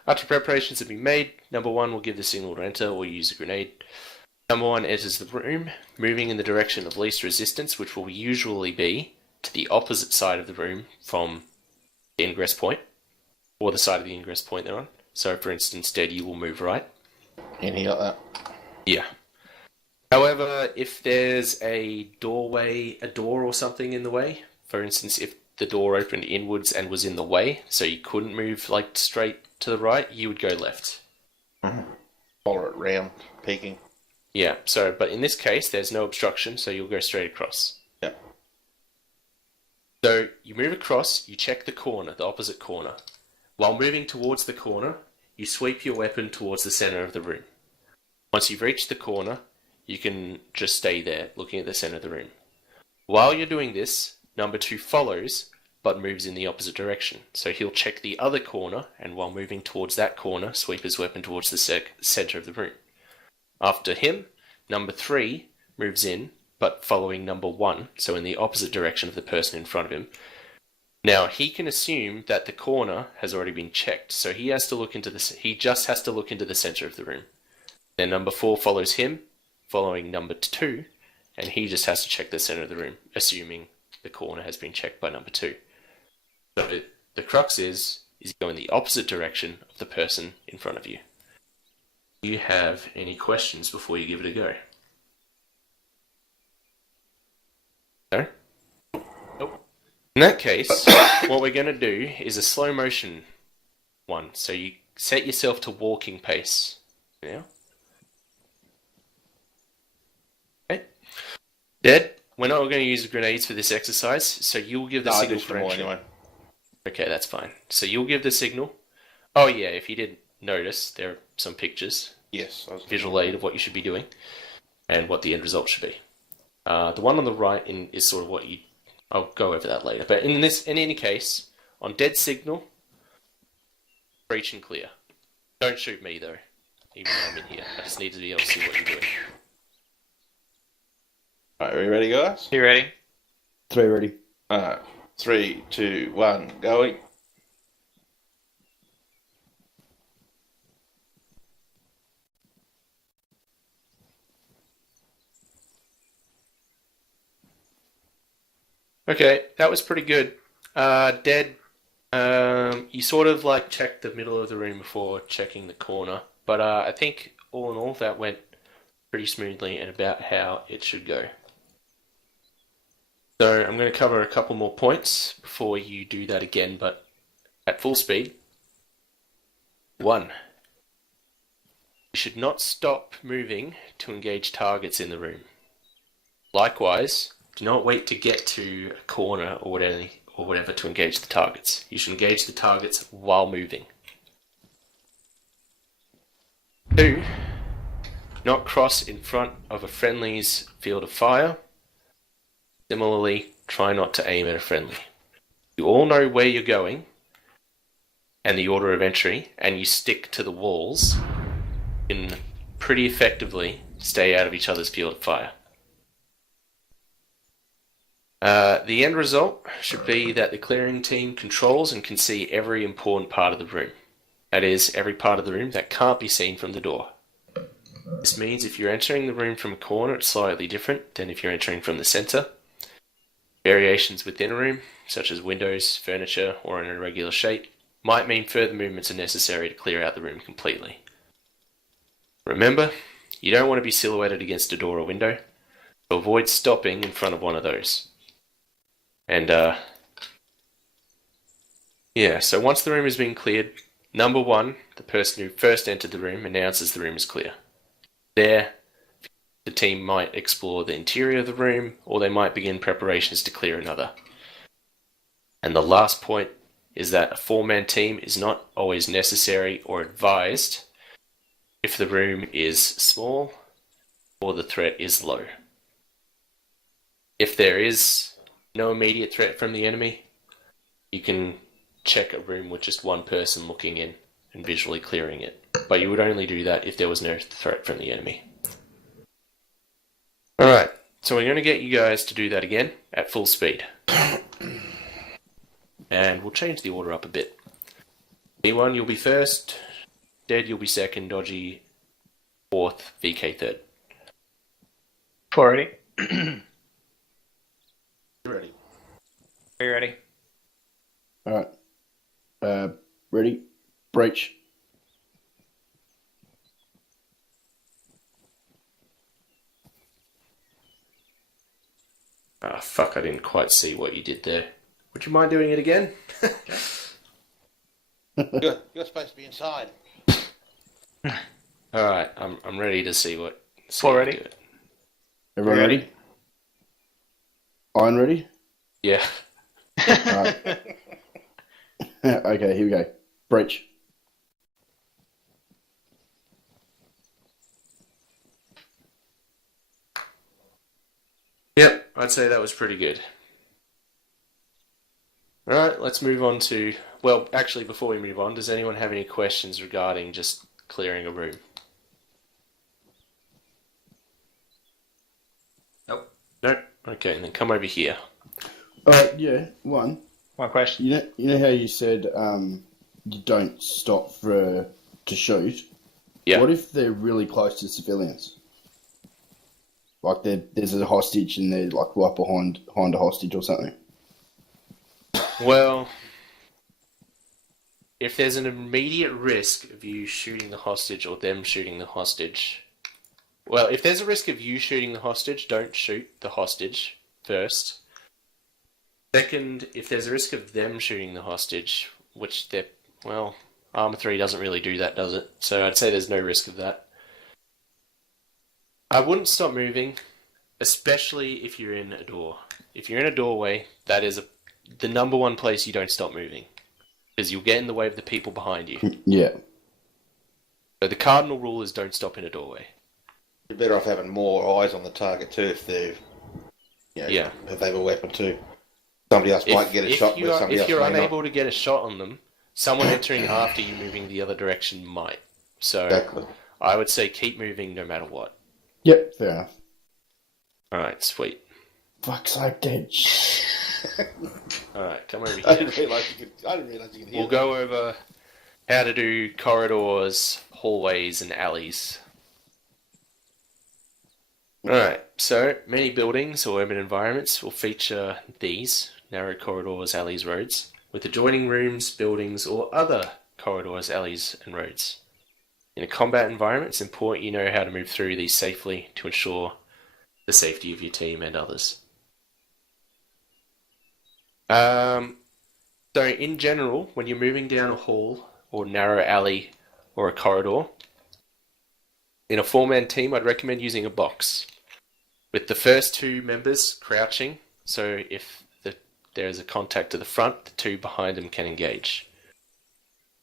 after preparations have been made, number 1 will give the signal to enter or use a grenade. Number 1 enters the room, moving in the direction of least resistance, which will usually be to the opposite side of the room from the ingress point, or the side of the ingress point they're on. So, for instance, Dead, you will move right. Anything like that? Yeah. However, if there's a door or something in the way, for instance, if the door opened inwards and was in the way, so you couldn't move like straight to the right, you would go left. Follow it round, peeking. Yeah, but in this case, there's no obstruction, so you'll go straight across. Yeah. So you move across, you check the corner, the opposite corner. While moving towards the corner, you sweep your weapon towards the center of the room. Once you've reached the corner, you can just stay there, looking at the center of the room. While you're doing this, number 2 follows, but moves in the opposite direction. So he'll check the other corner, and while moving towards that corner, sweep his weapon towards the center of the room. After him, number 3 moves in, but following number 1, so in the opposite direction of the person in front of him. Now he can assume that the corner has already been checked, so he has to look into this. He just has to look into the center of the room. Then number 4 follows him, following number 2, and he just has to check the center of the room, assuming the corner has been checked by number 2. So the crux is go in the opposite direction of the person in front of you. Do you have any questions before you give it a go? No? Nope. In that case, what we're going to do is a slow motion one. So you set yourself to walking pace. Now. Okay. Dad, we're not going to use grenades for this exercise, so you'll give the signal for entry. Anyway. Okay, that's fine. So you'll give the signal. Oh yeah, if you didn't notice, there are some pictures. Yes. Visual aid of what you should be doing and what the end result should be. The one on the right is sort of what you... I'll go over that later. But in any case, on dead signal, breach and clear. Don't shoot me though, even though I'm in here. I just need to be able to see what you're doing. Alright, are we ready, guys? You ready? 3 ready. Alright, 3, 2, 1, going. Okay, that was pretty good. Dead, you sort of like checked the middle of the room before checking the corner, but I think all in all that went pretty smoothly and about how it should go. So I'm going to cover a couple more points before you do that again, but at full speed. 1. You should not stop moving to engage targets in the room. Likewise, do not wait to get to a corner or whatever to engage the targets. You should engage the targets while moving. 2. Not cross in front of a friendly's field of fire. Similarly, try not to aim at a friendly. You all know where you're going and the order of entry, and you stick to the walls, you can pretty effectively stay out of each other's field of fire. The end result should be that the clearing team controls and can see every important part of the room. That is, every part of the room that can't be seen from the door. This means if you're entering the room from a corner, it's slightly different than if you're entering from the center. Variations within a room, such as windows, furniture, or an irregular shape, might mean further movements are necessary to clear out the room completely. Remember, you don't want to be silhouetted against a door or window, so avoid stopping in front of one of those. And, yeah, so once the room has been cleared, number 1, the person who first entered the room, announces the room is clear. There, the team might explore the interior of the room, or they might begin preparations to clear another. And the last point is that a 4-man team is not always necessary or advised if the room is small or the threat is low. If there is no immediate threat from the enemy, you can check a room with just one person looking in and visually clearing it. But you would only do that if there was no threat from the enemy. Alright, so we're going to get you guys to do that again at full speed. And we'll change the order up a bit. E1, you'll be first. Dead, you'll be second. Dodgy, fourth. VK third. 4 ready. Ready. Are you ready? Alright. Ready? Breach. Ah, fuck, I didn't quite see what you did there. Would you mind doing it again? You're supposed to be inside. Alright, I'm ready to see what... 4 ready. Everyone ready? Iron ready? Yeah. Alright. Okay, here we go. Breach. Yep, I'd say that was pretty good. Alright, let's move on to... Well, actually, before we move on, does anyone have any questions regarding just clearing a room? Nope. Nope? Okay, then come over here. Yeah, 1. One question. You know how you said you don't stop to shoot? Yeah. What if they're really close to civilians? Like there's a hostage and they're like right behind a hostage or something. Well, if there's an immediate risk of you shooting the hostage or them shooting the hostage, well, if there's a risk of you shooting the hostage, don't shoot the hostage first. Second, if there's a risk of them shooting the hostage, which they're, well, Arma 3 doesn't really do that, does it? So I'd say there's no risk of that. I wouldn't stop moving, especially if you're in a door. If you're in a doorway, that is the number one place you don't stop moving. Because you'll get in the way of the people behind you. Yeah. So the cardinal rule is don't stop in a doorway. You're better off having more eyes on the target too if they're, Yeah. if they have a weapon too. Somebody else might get a shot with somebody else. If you're may unable not. to get a shot on them, someone entering after you moving the other direction might. So Exactly. I would say keep moving no matter what. Yep, fair enough. Alright, sweet. Fuck's sake, dead. Alright, come over I here. didn't realise you could hear We'll go over how to do corridors, hallways, and alleys. Alright, so many buildings or urban environments will feature these narrow corridors, alleys, roads, with adjoining rooms, buildings, or other corridors, alleys, and roads. In a combat environment, it's important you know how to move through these safely to ensure the safety of your team and others. So in general, when you're moving down a hall or narrow alley or a corridor, in a four-man team, I'd recommend using a box with the first two members crouching. So if there is a contact to the front, the two behind them can engage.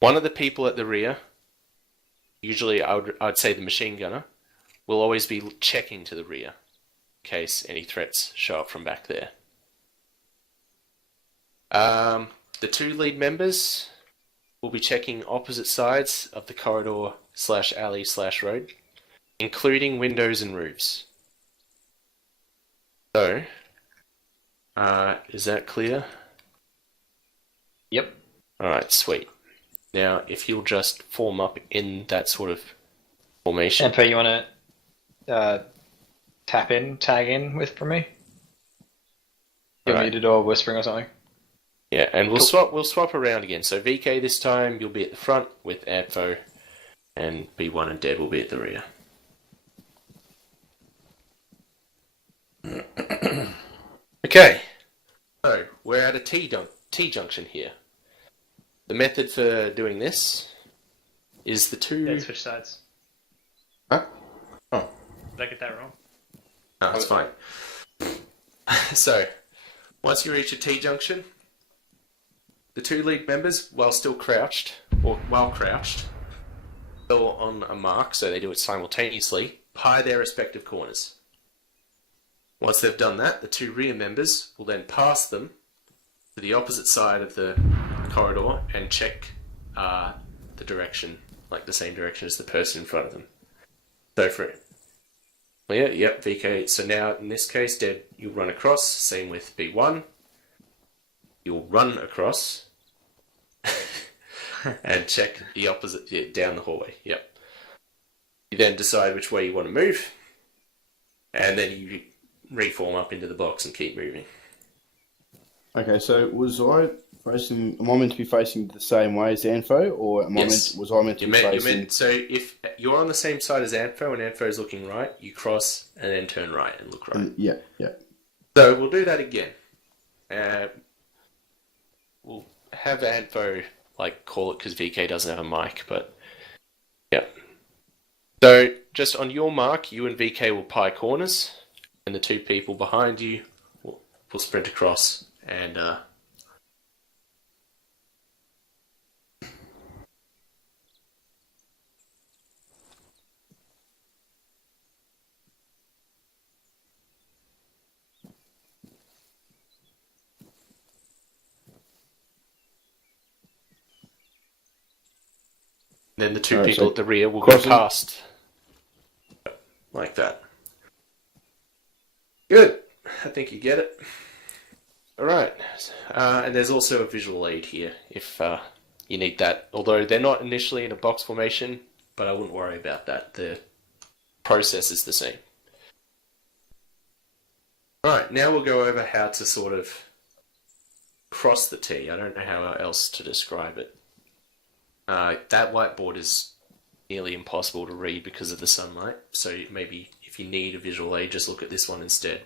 One of the people at the rear, usually I'd say the machine gunner, will always be checking to the rear in case any threats show up from back there. The two lead members will be checking opposite sides of the corridor / alley / road, including windows and roofs. So, is that clear? Yep. Alright, sweet. Now, if you'll just form up in that sort of formation. And you want to tag in with from me? You're Alright. muted or whispering or something? Yeah, and we'll swap around again. So VK this time, you'll be at the front with Adfo, and B1 and Dead will be at the rear. Okay, so we're at a T junction here. The method for doing this is the two... Dead switch sides. Huh? Oh. Did I get that wrong? No, it's fine. So, once you reach a T junction, the two lead members, while crouched, still on a mark, so they do it simultaneously, pie their respective corners. Once they've done that, the two rear members will then pass them to the opposite side of the corridor and check the direction, like the same direction as the person in front of them. So for it. Clear? Yep, VK. So now, in this case, Dead, you'll run across. Same with B1. You'll run across and check the opposite down the hallway. Yep. You then decide which way you want to move, and then you reform up into the box and keep moving. Okay, so am I meant to be facing the same way as Anfo, or Yes. was I meant to be facing... So if you're on the same side as Anfo and Anfo is looking right, you cross and then turn right and look right. Yeah. So we'll do that again. We'll have Anfo call it because VK doesn't have a mic, but yeah. So just on your mark, you and VK will pie corners, and the two people behind you will sprint across and then the two people at the rear will go past. Like that. Good. I think you get it. Alright. And there's also a visual aid here if you need that. Although they're not initially in a box formation, but I wouldn't worry about that. The process is the same. Alright, now we'll go over how to sort of cross the T. I don't know how else to describe it. That whiteboard is nearly impossible to read because of the sunlight, so maybe if you need a visual aid, just look at this one instead.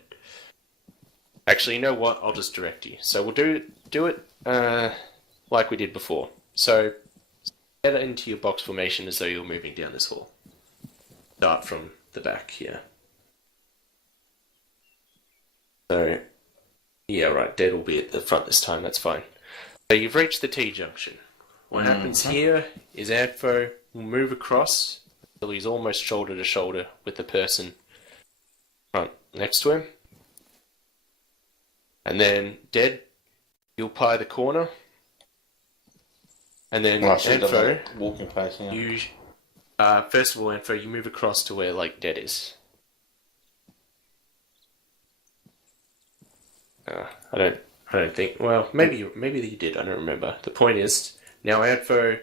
Actually, you know what? I'll just direct you. So we'll do it like we did before. So get into your box formation as though you're moving down this hall. Start from the back here. So, yeah, right, Dead will be at the front this time, that's fine. So you've reached the T-junction. What happens here is Adfo will move across until he's almost shoulder to shoulder with the person front next to him. And then Dead, you'll pie the corner. And then Adfo, walking pace, yeah. you first of all, Adfo, you move across to where like Dead is. I don't think. Well, maybe you did. I don't remember. The point is now Adfo.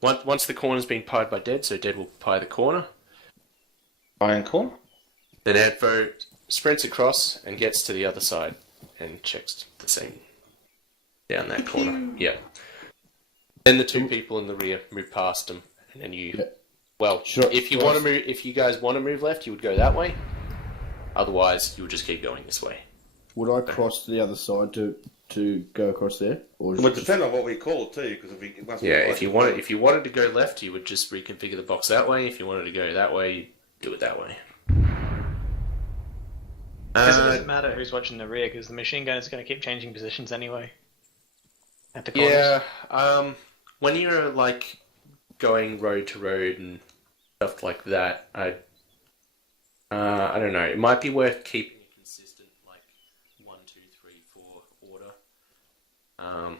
Once the corner's been pied by Dead, so Dead will pie the corner. Iron corner. Then Adfo sprints across and gets to the other side and checks the same down that corner. Yeah. Then the two people in the rear move past him, and then you. Yeah. Well, sure. If you want to move, if you guys want to move left, you would go that way. Otherwise, you would just keep going this way. Would I cross to the other side to go across there, or it would depend on what we call it too? Because if you wanted to go left, you would just reconfigure the box that way. If you wanted to go that way, do it that way. I guess it doesn't matter who's watching the rear because the machine gun is going to keep changing positions anyway. At the corners. Yeah. When you're like going road to road and stuff like that, I don't know. It might be worth keeping a consistent like 1, 2, 3, 4 order.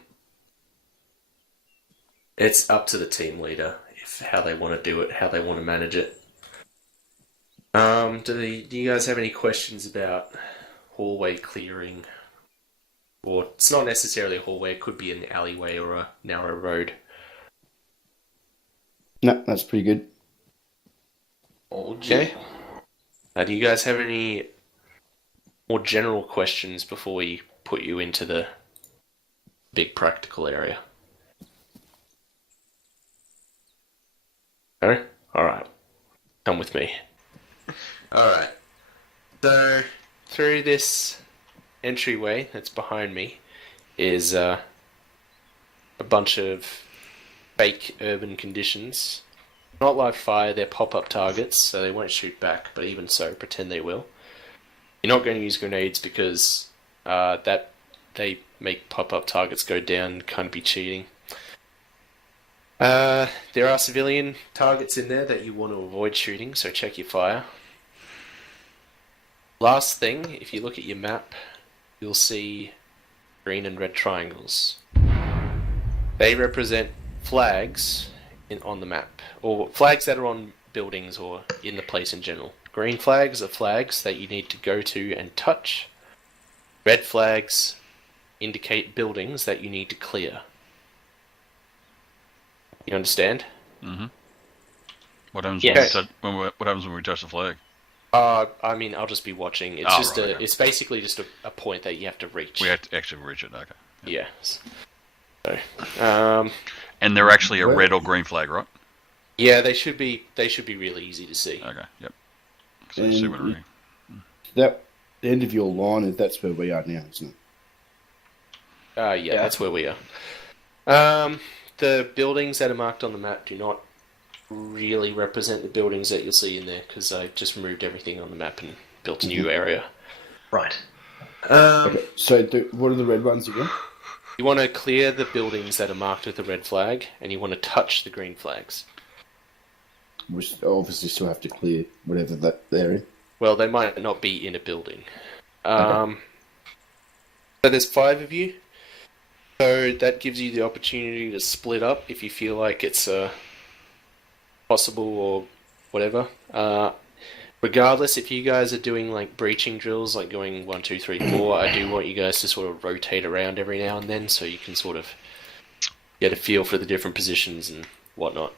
It's up to the team leader if how they want to do it, how they want to manage it. Do you guys have any questions about hallway clearing? Or it's not necessarily a hallway; it could be an alleyway or a narrow road. No, that's pretty good. Okay. Do you guys have any more general questions before we put you into the big practical area? No? Alright. Come with me. Alright. So, through this entryway that's behind me is a bunch of fake urban conditions. Not live fire, they're pop-up targets, so they won't shoot back, but even so, pretend they will. You're not going to use grenades because that they make pop-up targets go down, kind of be cheating. There are civilian targets in there that you want to avoid shooting, so check your fire. Last thing, if you look at your map, you'll see green and red triangles. They represent flags on the map, or flags that are on buildings or in the place in general. Green flags are flags that you need to go to and touch. Red flags indicate buildings that you need to clear. You understand? Mm-hmm. What happens what happens when we touch the flag? I mean, I'll just be watching. It's it's basically just a point that you have to reach. We have to actually reach it. Okay. Yep. Yeah. So, and they're actually a red or green flag, right? Yeah, they should be. They should be really easy to see. Okay. Yep. That the end of your line that's where we are now, isn't it? Yeah, that's where we are. The buildings that are marked on the map do not really represent the buildings that you'll see in there because I just removed everything on the map and built a new area. Right. Okay. So what are the red ones again? You want to clear the buildings that are marked with the red flag, and you want to touch the green flags. We obviously still have to clear whatever they're in. Well, they might not be in a building. Okay. So there's 5 of you. So that gives you the opportunity to split up if you feel like it's possible or whatever. regardless, if you guys are doing like breaching drills, like going 1, 2, 3, 4, I do want you guys to sort of rotate around every now and then, so you can sort of get a feel for the different positions and whatnot.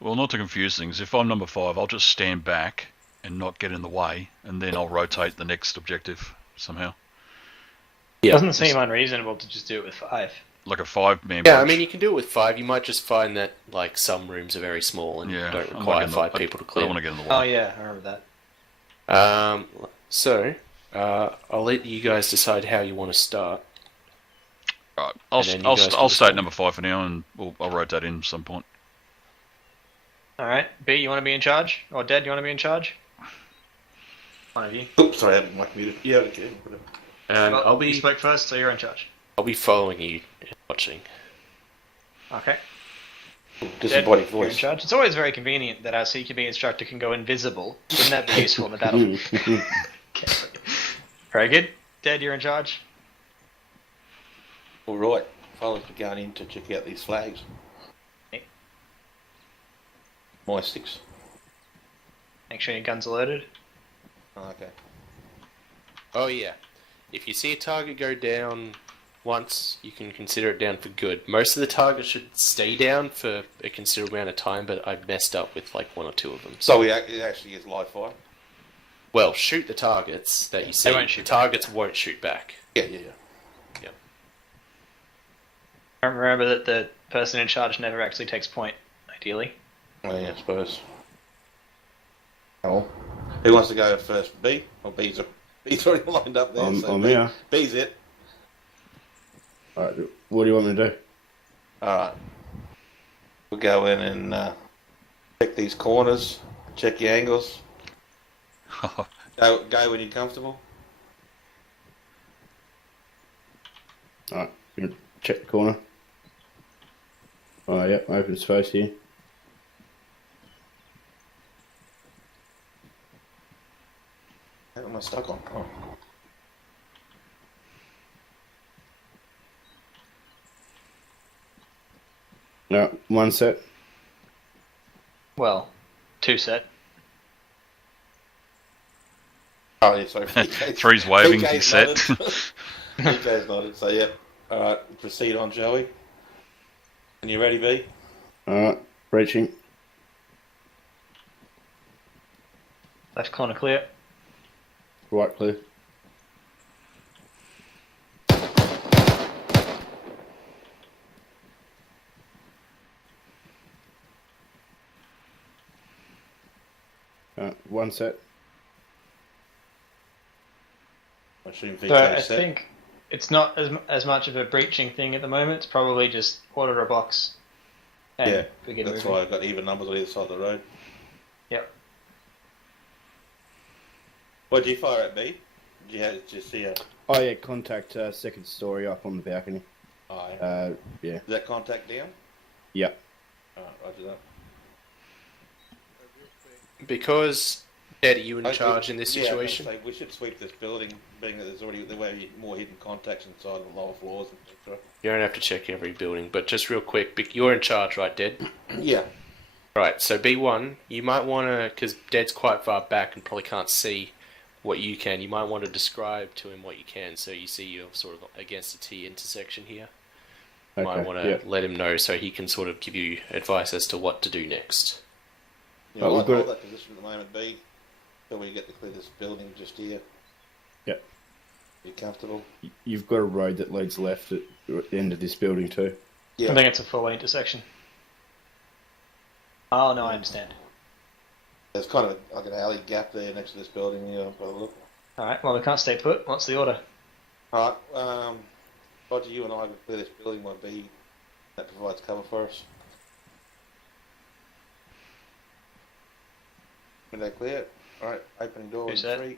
Well, not to confuse things, if I'm number 5, I'll just stand back and not get in the way, and then I'll rotate the next objective somehow. Yeah. Doesn't seem unreasonable to just do it with 5. Like a 5-man Yeah, I bunch. mean, you can do it with 5. You might just find that like some rooms are very small and Yeah, don't I'm not require getting 5 the- people to I clear. don't want to get in the way. Oh yeah, I remember that. So, I'll let you guys decide how you want to start. Right, and then you I'll guys can state decide. number 5 for now, and I'll rotate in at some point. Alright, B, you want to be in charge? Or Dad, you want to be in charge? One of you. Oops, sorry, I haven't mic muted. Yeah, okay, whatever. And Well, you spoke first, so you're in charge. I'll be following you and watching. Okay. Disembodied You're in voice. charge. It's always very convenient that our CQB instructor can go invisible. Wouldn't that be useful in the battle? Okay. Very good. Dad, you're in charge. All right, fellas, we're going in to check out these flags. Okay. My 6. Make sure your guns are loaded. Oh, okay. Oh yeah. If you see a target go down once, you can consider it down for good. Most of the targets should stay down for a considerable amount of time, but I messed up with like 1 or 2 of them. So it actually is live fire? Well, shoot the targets that you see. won't shoot the targets won't shoot back. Yeah. Remember that the person in charge never actually takes point, ideally. Oh, yeah, I suppose. Oh. Who wants to go first? B? Or B's already lined up there. I'm B, here. B's it. Alright, what do you want me to do? Alright. We'll go in and check these corners, check your angles. Go when you're comfortable. Alright, check the corner. Oh, yeah, open space here. What am I stuck on? Oh. No, 1 set. Well, 2 set. Oh, yeah, sorry. PK's, Three's waving, PK's he's set. PK's nodded, so yeah. Alright, proceed on, Joey. And you ready, B? Alright, breaching. Left corner clear. Right, clear. One set. I assume So PK's I set. think it's not as much of a breaching thing at the moment. It's probably just order a box. And Yeah, begin that's moving. why I've got even numbers on either side of the road. Yep. What did you fire at, B? Did you see a... Oh, yeah, contact second story up on the balcony. Oh, yeah. Yeah. Is that contact down? Yep. Alright, roger that. Because, Dad, are you in Okay, charge in this yeah, I was situation? gonna say, we should sweep this building, being that there may be more hidden contacts inside the lower floors, etc. You don't have to check every building, but just real quick, you're in charge, right, Dad? Yeah. Right, so B1, you might want to, because Dad's quite far back and probably can't see what you can, you might want to describe to him what you can, so you see you're sort of against a T intersection here. You might want to let him know so he can sort of give you advice as to what to do next. You know, we've hold got that position at the moment, B, till we get to clear this building just here. Yep. Be comfortable? You've got a road that leads left at the end of this building too. Yeah. I think it's a four-way intersection. Oh no, I understand. There's kind of like an alley gap there next to this building, yeah, by the look. Alright, well we can't stay put. What's the order? Alright, Roger, you and I will clear this building while B that provides cover for us. Window clear. Alright, opening door in Who's that? 3,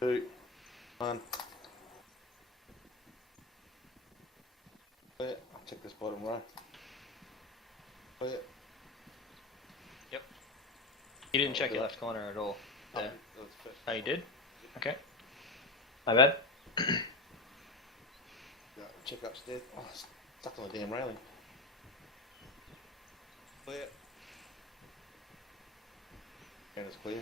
2, 1. Clear. I'll check this bottom row. Clear. You didn't check your left corner at all. Oh, Yeah. that's first. Oh, you did? Okay. My bad. Yeah, check upstairs. Oh, it's stuck on the damn railing. Clear. And it's clear.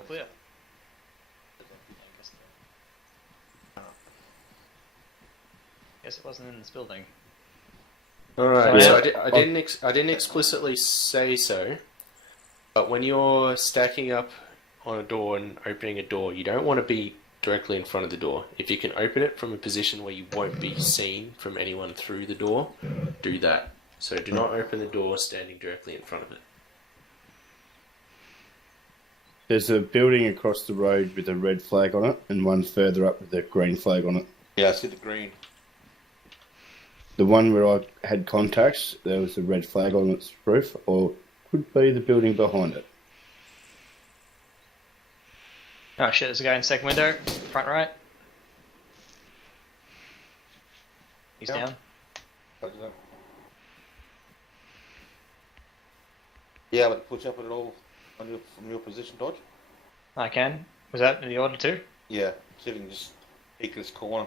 All clear. Guess it wasn't in this building. Alright, Sorry. so I didn't explicitly say so, but when you're stacking up on a door and opening a door, you don't want to be directly in front of the door. If you can open it from a position where you won't be seen from anyone through the door, do that. So do not open the door standing directly in front of it. There's a building across the road with a red flag on it, and one further up with a green flag on it. Yeah, I see the green. The one where I had contacts, there was a red flag on its roof, or could be the building behind it. Oh shit, there's a guy in the second window, front right. He's down. Yeah, but push up at all from your position, Dodge. I can. Was that in the order too? Yeah, see if you can just peek this corner.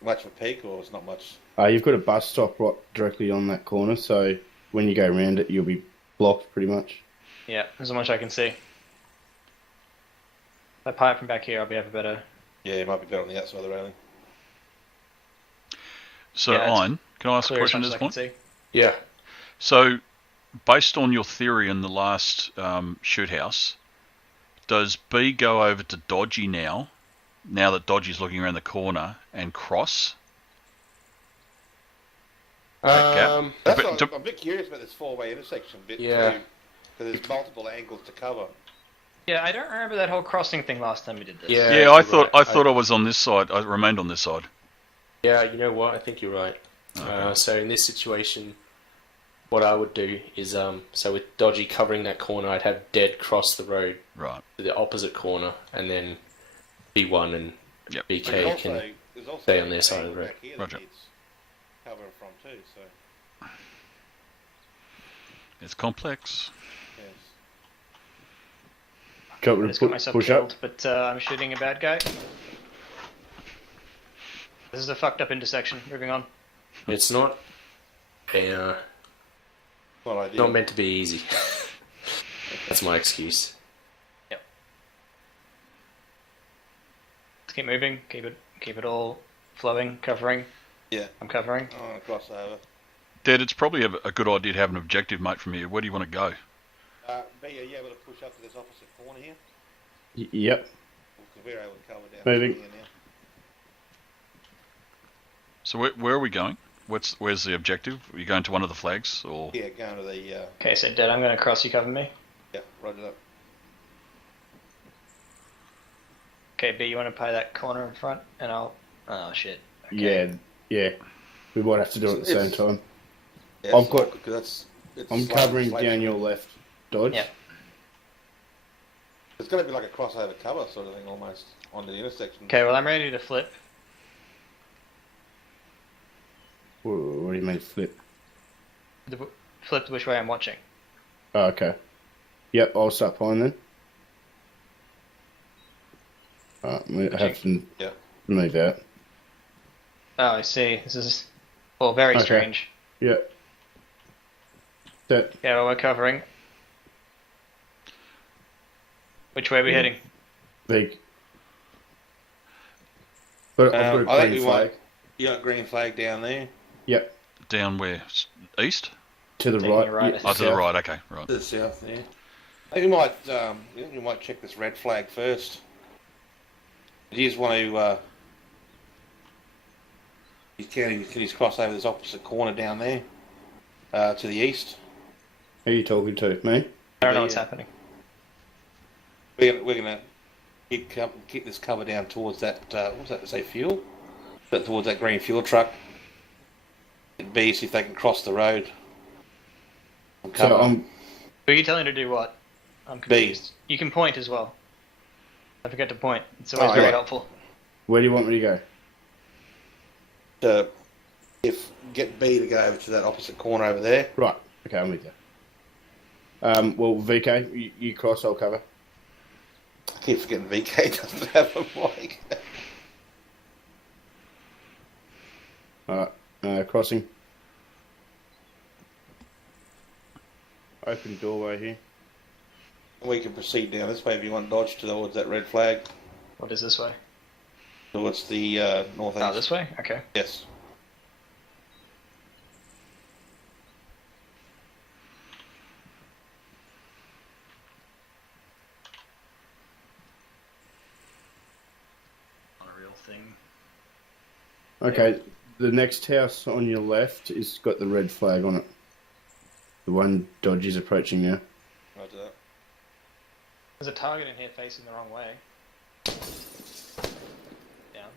Much of a peek, or it's not much? You've got a bus stop right directly on that corner, so when you go around it, you'll be blocked pretty much. Yeah, there's not much I can see. If I pipe from back here, I'll be able better. Yeah, it might be better on the outside of the railing. So, Yeah, it's Ian, can I ask a Clear as question much at as this I can point? see. Yeah. So, based on your theory in the last shoot house, does B go over to Dodgy now that Dodgy's looking around the corner, and cross? Um, That's what I'm a bit curious about this four-way intersection bit Yeah. too, because there's multiple angles to cover. Yeah, I don't remember that whole crossing thing last time we did this. Yeah. Yeah, I you're thought right. I was on this side. I remained on this side. Yeah, you know what? I think you're right. Okay. So in this situation, what I would do is, so with Dodgy covering that corner, I'd have Dead cross the road Right. to the opposite corner, and then B1 and Yep. But BK there's can there's also stay on their an side of the angle road. back here that Roger. needs covering from too. So It's complex. yes. Got I to just got myself push killed, up. but I'm shooting a bad guy. This is a fucked up intersection. Moving on. It's not Not ideal. not meant to be easy. That's my excuse. Let's keep moving. Keep it all flowing, covering. Yeah. I'm covering. Oh, crossover. Dad, it's probably a good idea to have an objective, mate, from here. Where do you want to go? B, are you able to push up to this opposite corner here? Yep. Because we're able to cover down Moving. here now. So where are we going? Where's the objective? Are you going to one of the flags, or? Yeah, going to the. Okay, so Dead, I'm going to cross. You cover me. Yeah, roger that. Okay, B, you want to play that corner in front, and I'll. Oh shit. Okay. Yeah. We might have to do it at the same It's- time. Yeah, I've it's got- awkward 'cause that's. It's I'm slight covering inflation. down your left, Dodge. Yeah. It's going to be like a crossover cover sort of thing almost on the intersection. Okay, well I'm ready to flip. What do you mean flip? Flip which way I'm watching. Oh, okay. Yep, I'll start playing then. We have to Yeah. move out. Oh, I see. This is well very Okay. strange. Yep. That Yeah, well we're covering. Which way are we heading? big. But I've got a I think green we flag. want. You got a green flag down there. Yep. Down where? East? To the Taking right. you right. Yeah, Oh, to the south. right. Okay, right. To the south there. I think we might check this red flag first. You just want to. Can you cross over this opposite corner down there to the east? Who are you talking to? Me? I don't know what's Yeah. happening. We're gonna keep this cover down towards that. What's that? Say fuel? Towards that green fuel truck. B, see if they can cross the road. So I'm Who are you telling to do what? I'm confused. You can point as well. I forget to point. It's always Oh, very yeah. helpful. where do you want me to go? Get B to go over to that opposite corner over there. Right. Okay, I'm with you. Well, VK, you cross, I'll cover. I keep forgetting VK doesn't have a mic. Alright, crossing. Open doorway here. We can proceed down this way if you want dodge towards that red flag. What is this way? Towards the northeast. Oh, this way? Okay. Yes. Not a real thing. Okay, the next house on your left is got the red flag on it. The one Dodgy's approaching now. Roger that. There's a target in here facing the wrong way. Down.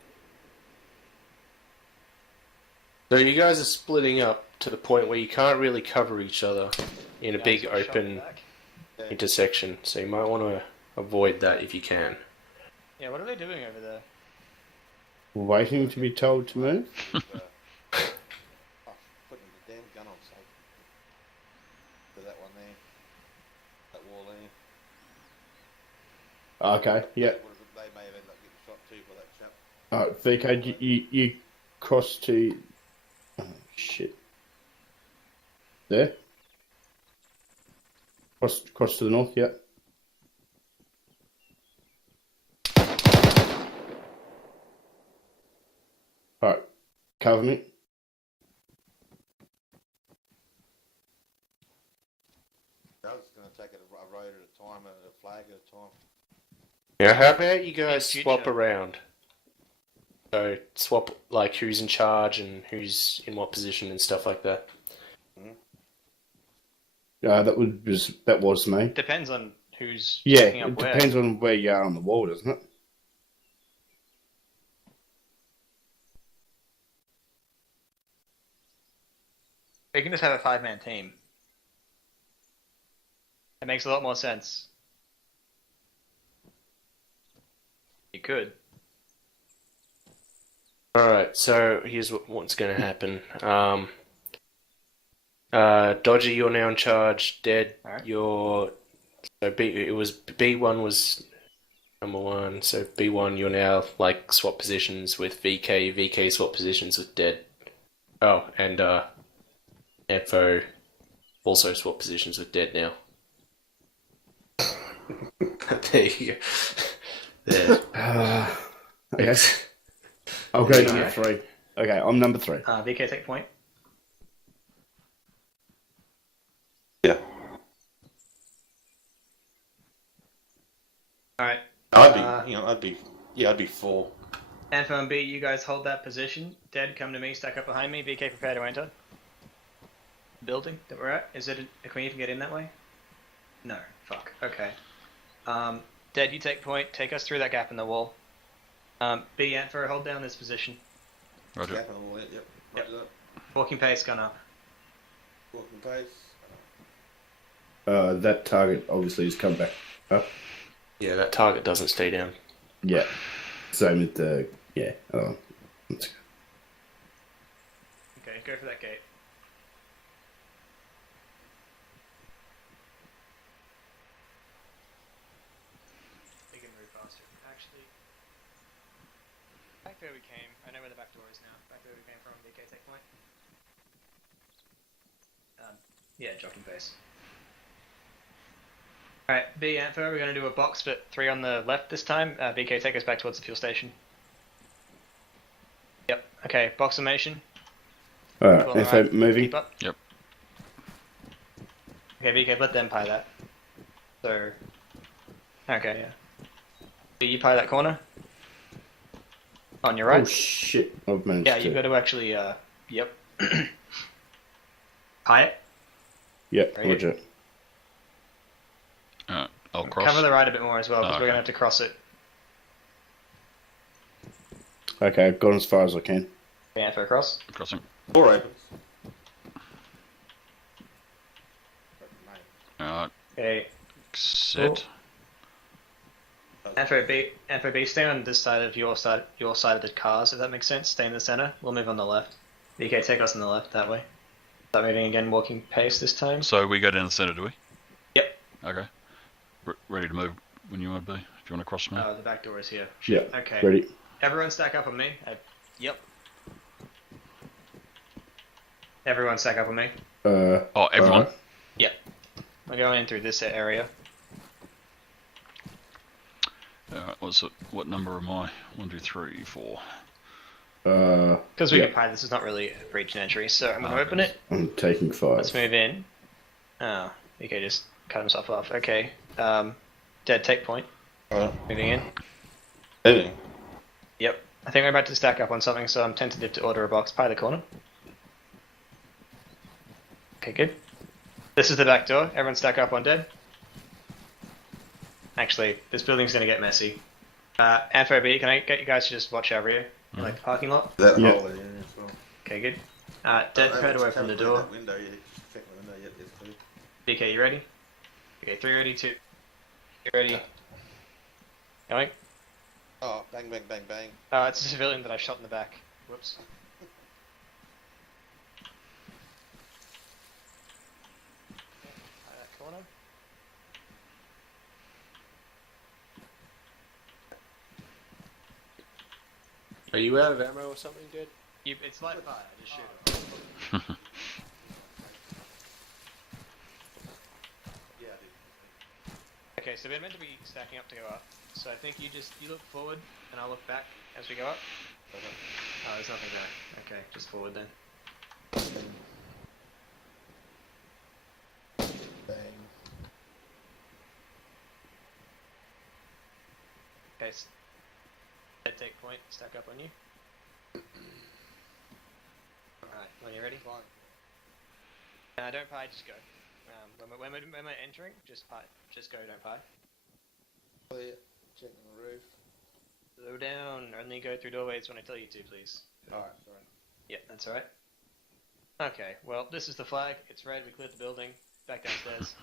So you guys are splitting up to the point where you can't really cover each other in a Guys big got shot open back. intersection. So you might want to avoid that if you can. Yeah, what are they doing over there? Waiting to be told to move. Putting the damn gun on safe. To that one there. That wall there. Okay, yeah. They may have ended up getting shot too by that chap. VK, you cross to... Oh, shit. There? Cross to the north, yeah. Alright, cover me. I was going to take it a road at a time, a flag at a time. Now, how about you guys In swap future. around? So swap like who's in charge and who's in what position and stuff like that. That was me. Depends on who's Yeah, picking up it where. depends on where you are on the wall, doesn't it? You can just have a 5-man team. It makes a lot more sense. You could. Alright, so here's what's going to happen. Dodgy, you're now in charge. Dead, Alright. you're... So B1 was number 1, so B1 you're now like swap positions with VK, VK swap positions with Dead. Oh, and Info also swap positions with Dead now. There you go. There. Okay. I'll go number 3. Okay, I'm number 3. VK take point. Yeah. Alright. I'd be 4. Info and B, you guys hold that position. Dead, come to me, stack up behind me. VK, prepare to enter. Building that we're at. Is it can we even get in that way? No. Fuck. Okay. Dead, you take point. Take us through that gap in the wall. B, Info, hold down this position. Roger. Gap on the wall, yep. Roger that. Walking pace, gun up. Walking pace. That target obviously has come back up. Yeah, that target doesn't stay down. Yeah. Same with the... Yeah. Let's go. Okay, go for that gate. We can move faster. Actually, back where we came. I know where the back door is now. Back where we came from. VK take point. Yeah, jogging pace. Alright, B Antho, we're going to do a box split 3 on the left this time. VK, take us back towards the fuel station. Yep, okay, box formation. Alright, Well, FA moving. Keep up. Yep. Okay, VK, let them pie that. So, okay, yeah. B, you pie that corner. On your right. Oh shit, I've managed Yeah, to... you've got to actually, yep. Pie it. Yep, Right. roger. I'll cross. Cover the right a bit more as well, because Oh, we're going okay. to have to cross it. Okay, I've gone as far as I can. Okay, Antho, cross. Crossing. Door opens. Alright. Okay, Set. Antho B, stay on this side of your side of the cars, if that makes sense. Stay in the center. We'll move on the left. VK, take us on the left, that way. Start moving again, walking pace this time. So we go down the centre, do we? Yep. Okay. Ready to move when you want to be. If you want to cross me. Oh, the back door is here. Yeah, Okay. ready. Everyone stack up on me. Yep. Everyone stack up on me. Oh, everyone. alright. Yep. We're going in through this area. Alright, what's it? What number am I? 1, 2, 3, 4. Because we yeah. can pie, this is not really a breach and entry, so I'm going to open it. I'm taking 5. Let's move in. Oh, okay, just cut himself off. Okay. Dead, take point. Alright. Moving in. Moving. Yep. I think we're about to stack up on something, so I'm tentative to order a box. Pie the corner. Okay, good. This is the back door. Everyone stack up on dead. Actually, this building's going to get messy. Anfo B, can I get you guys to just watch over here? In, like, the parking lot? That Yeah. hole there as well. Okay, good. Dead, head away from the door. That window, yeah. Check the window, yep, it's clear. BK, you ready? Okay, 3 ready, 2. You ready? Going? Oh, bang, bang, bang, bang. It's a civilian that I shot in the back. Whoops. That corner. Are you out of ammo or something, dude? It's light fire, just shoot it. Okay, so we're meant to be stacking up to go up. So I think you look forward and I'll look back as we go up. Oh, there's nothing there. Okay, just forward then. Bang. Okay, dead take point, stack up on you. Alright, when you're ready? Fine. Don't pie, just go. When we're entering, just pie. Just go, don't pie. Clear. Check on the roof. Slow down, only go through doorways when I tell you to, please. Alright, sorry. Yeah, that's alright. Okay, well, this is the flag. It's red, we cleared the building. Back downstairs.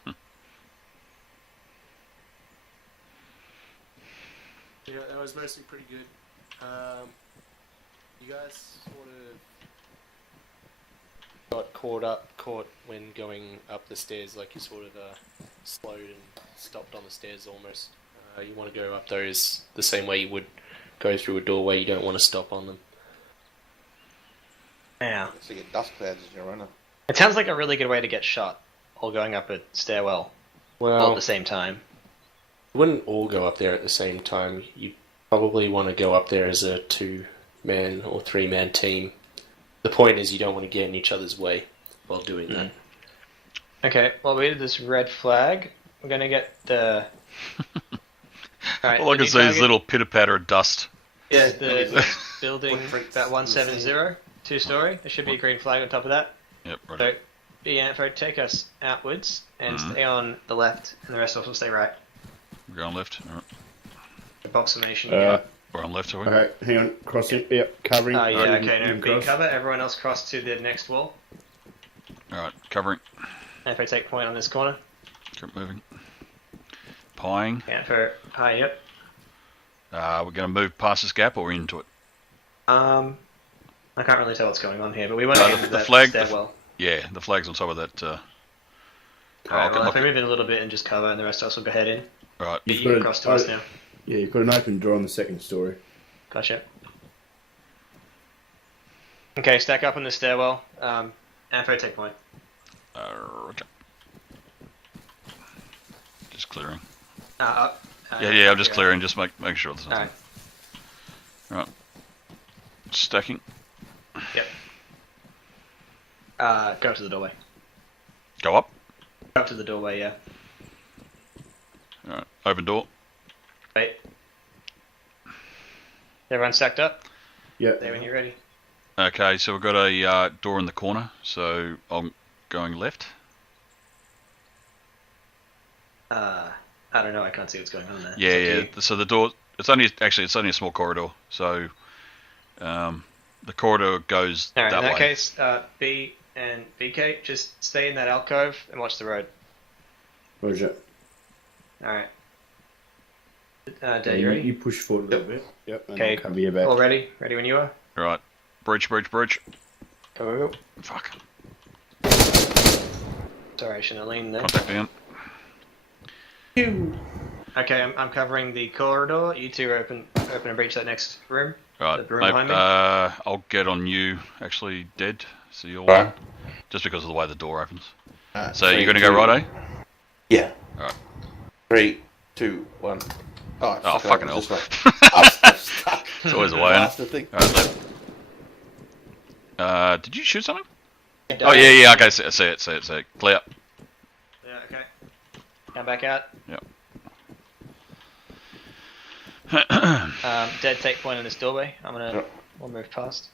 Yeah, that was mostly pretty good. You guys sort of got caught when going up the stairs, like you sort of slowed and stopped on the stairs almost. You want to go up those the same way you would go through a doorway. You don't want to stop on them. Yeah. So you get dust clouds as you run. It sounds like a really good way to get shot, all going up a stairwell all at Well, the same time. you wouldn't all go up there at the same time. You probably want to go up there as a 2-man or 3-man team. The point is you don't want to get in each other's way while doing that. Okay, well, we did this red flag. We're gonna get the. Alright, All I can see is little pitter patter of dust. Yeah, the building, that 170, 2-story. There should be a green flag on top of that. Yep, right. So, Info, take us outwards and stay on the left, and the rest of us will stay right. We're going left. Alright. The box formation. We're on left, are we? Okay, hang on. Crossing. Yep, covering. Yeah, Alright, okay, you no, can B cross. cover. Everyone else cross to the next wall. Alright, covering. Info, take point on this corner. Keep moving. Pieing. Info, hi, yep. We're going to move past this gap or into it? I can't really tell what's going on here, but we went into the that flag. stairwell. Yeah, the flag's on top of that. Alright, well, if we move in a little bit and just cover, and the rest of us will go head in. Right. You can cross to us now. Yeah, you've got an open door on the second story. Gotcha. Okay, stack up on the stairwell. Info, take point. Okay. Just clearing. Up. Yeah, I'm just clearing. Just make sure there's nothing. Alright. Right. Stacking. Yep. Go up to the doorway. Go up. Go up to the doorway, yeah. Alright. Open door. Wait. Everyone stacked up? Yeah. There when you're ready. Okay, so we've got a door in the corner, so I'm going left. I don't know, I can't see what's going on there. Yeah. So the door, it's only a small corridor, so the corridor goes Alright, that in that way. case, B and BK, just stay in that alcove and watch the road. Roger. Alright. Dad, you ready? You push forward a little bit. Yep. And Okay. I'll cover your back. All ready? Ready when you are? Right. Breach. Go. Fuck. Sorry, I shouldn't have leaned there. Contact down. Okay, I'm covering the corridor. You two open and breach that next room. Right, The room mate, behind me. I'll get on you, actually, dead. So you're one. Just because of the way the door opens. So you're going to go right, eh? Yeah. Alright. 3, 2, 1. Oh, fucking hell. this way. I'm stuck. It's always a way, isn't Bastard thing. it? Alright, left. Did you shoot something? Oh, yeah, okay, see it. Clear. Yeah, okay. Come back out. Yep. Dead take point in this doorway. We'll move past.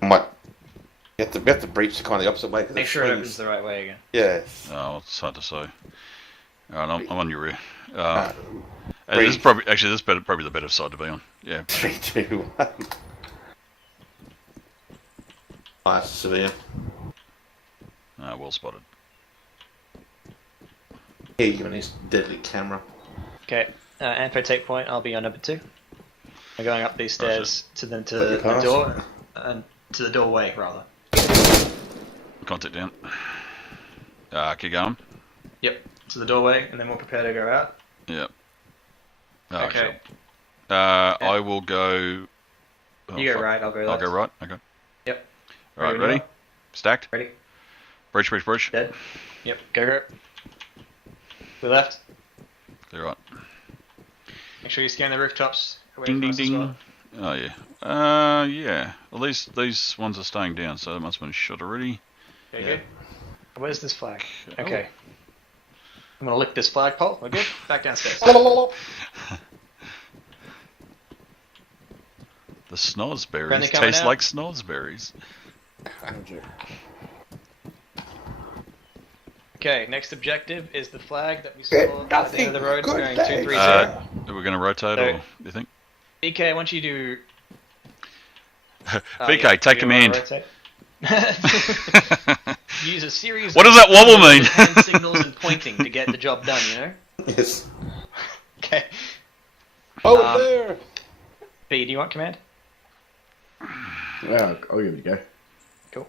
Might. You have to breach kind of the opposite way. 'Cause Make it sure it swings. opens the right way again. Yeah. Oh, it's hard to say. Alright, I'm on your rear. Breach. This is probably the better side to be on. Yeah. 3, 2, 1. Nice, civilian. Well spotted. Here you go, his deadly camera. Okay, Anpo take point. I'll be on number 2. I'm going up these stairs to the you pass. door, and to the doorway rather. Contact down. Keep going. Yep, to the doorway, and then we'll prepare to go out. Yep. Okay. I will go. You go right, I'll go left. I'll go right. Okay. Yep. Alright, ready? Stacked. Ready. Breach. Dead. Yep. Go. We left. Clear right. Make sure you scan the rooftops. Away Ding from ding us as ding. well. Oh yeah. Yeah. Well, these ones are staying down, so it must have been shot already. Okay, Yeah. good. Where's this flag? Oh. Okay. I'm gonna lick this flagpole. We're good. Back downstairs. The snozberries Friendly coming taste out? like snozberries. Okay, next objective is the flag that we saw at the end of the road going 230. Are we going to rotate, So- or you think? BK, I want you to... VK, take you wanna command. rotate? Use a series What of does that wobble mean? hand signals and pointing to get the job done, you know? Yes. Okay. Oh, there! B, do you want command? Yeah, I'll give it a go. Cool.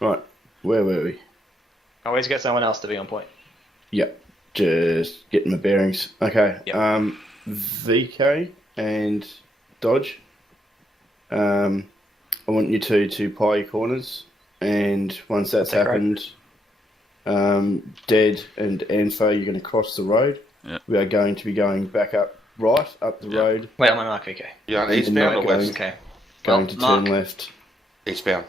Right, where were we? Always get someone else to be on point. Yep, just getting my bearings. Okay, Yep. VK and Dodge. I want you two to pie your corners, and once that's That's happened, Dead and Anfo, you're going to cross the road. Yep. We are going to be going back up the Yep. road, Wait, on my mark, VK. You're on And eastbound not or west? Okay. going Well, to mark. turn left. Eastbound.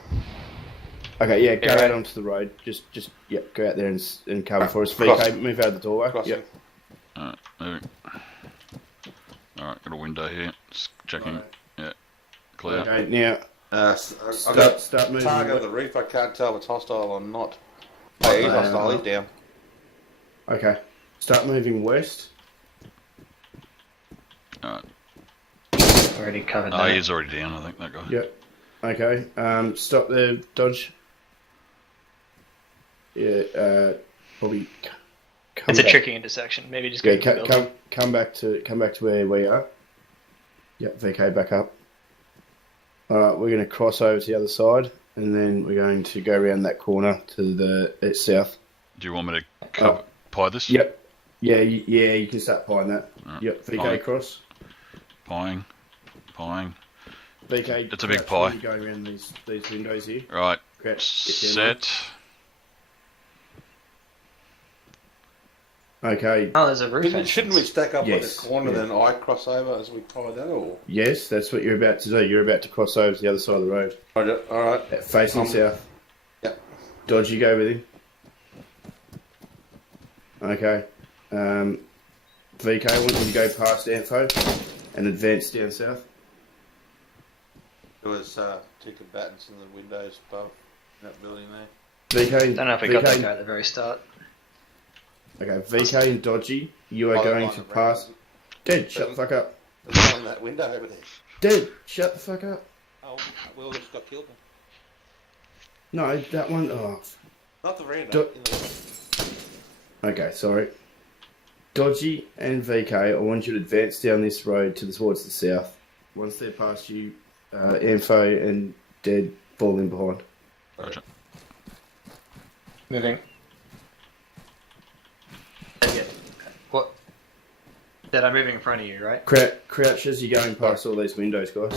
Okay, yeah, go Yeah, out right. onto the road. Just go out there and cover for us. Cross. VK, move out the doorway. Crossing. Yep. Alright, moving. Alright, got a window here. Just checking. Right. Yeah. Clear. Okay, now I've got start moving. target on the roof. I can't tell if it's hostile or not. Oh, he's hostile. He's down. Okay, start moving west. Alright. Already covered Oh, that. he's already down, I think, that guy. Yep. Okay. Stop there, Dodge. Yeah. Probably. Come It's a back. tricky intersection. Maybe just go Yeah. to the building. Come back to where we are. Yep. VK, back up. All right. We're going to cross over to the other side, and then we're going to go around that corner to the south. Do you want me to pie this? Yep. Yeah. You can start pieing that. Alright. Yep. VK Pie. cross. Pieing. VK. It's a big crouch when pie. you go around these windows here. Right. Crouch, get down Set. there. Okay. Oh, there's a roof entrance. Shouldn't we stack up Yes, on the corner yeah. then I cross over as we tie that or? Yes, that's what you're about to do. You're about to cross over to the other side of the road. Alright. Facing south. Yep. Dodge, you go with him. Okay. VK, I want you to go past Anfo and advance down south. There was two combatants in the windows above that building there. VK, Don't know if we got that guy at the very start. Okay, VK and Dodgy, you are Oh, going on to the pass. road. Dead, shut the fuck up. There's one in that window over there. Dead, shut the fuck up. Oh, Will just got killed. No, that one. Oh. Not the veranda. Do- in the Okay, sorry. Dodgy and VK, I want you to advance down this road towards the south. Once they're past you, Anfo and Dead fall in behind. Gotcha. Moving. What? That I'm moving in front of you, right? Crouch as you're going past all these windows, guys.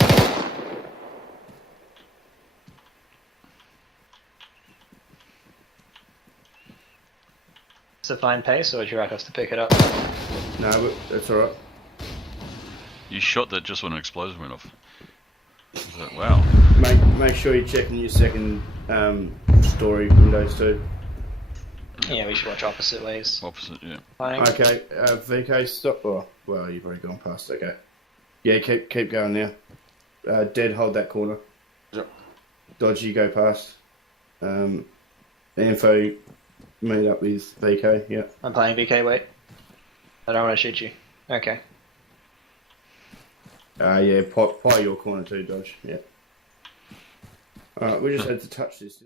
It's a fine pace, or would you like us to pick it up? No, but that's alright. You shot that just when an explosion went off. Was that, wow. Make sure you're checking your second story windows too. Yeah, we should watch opposite ways. Opposite, yeah. Flying. Okay, VK, stop. Oh, well, you've already gone past. Okay. Yeah, keep going now. Dead, hold that corner. Yep. Dodgy, go past. Info, meet up with VK. Yeah. I'm playing VK, wait. I don't want to shoot you. Okay. Yeah, pie your corner too, Dodge. Yeah. Alright, we just had to touch this.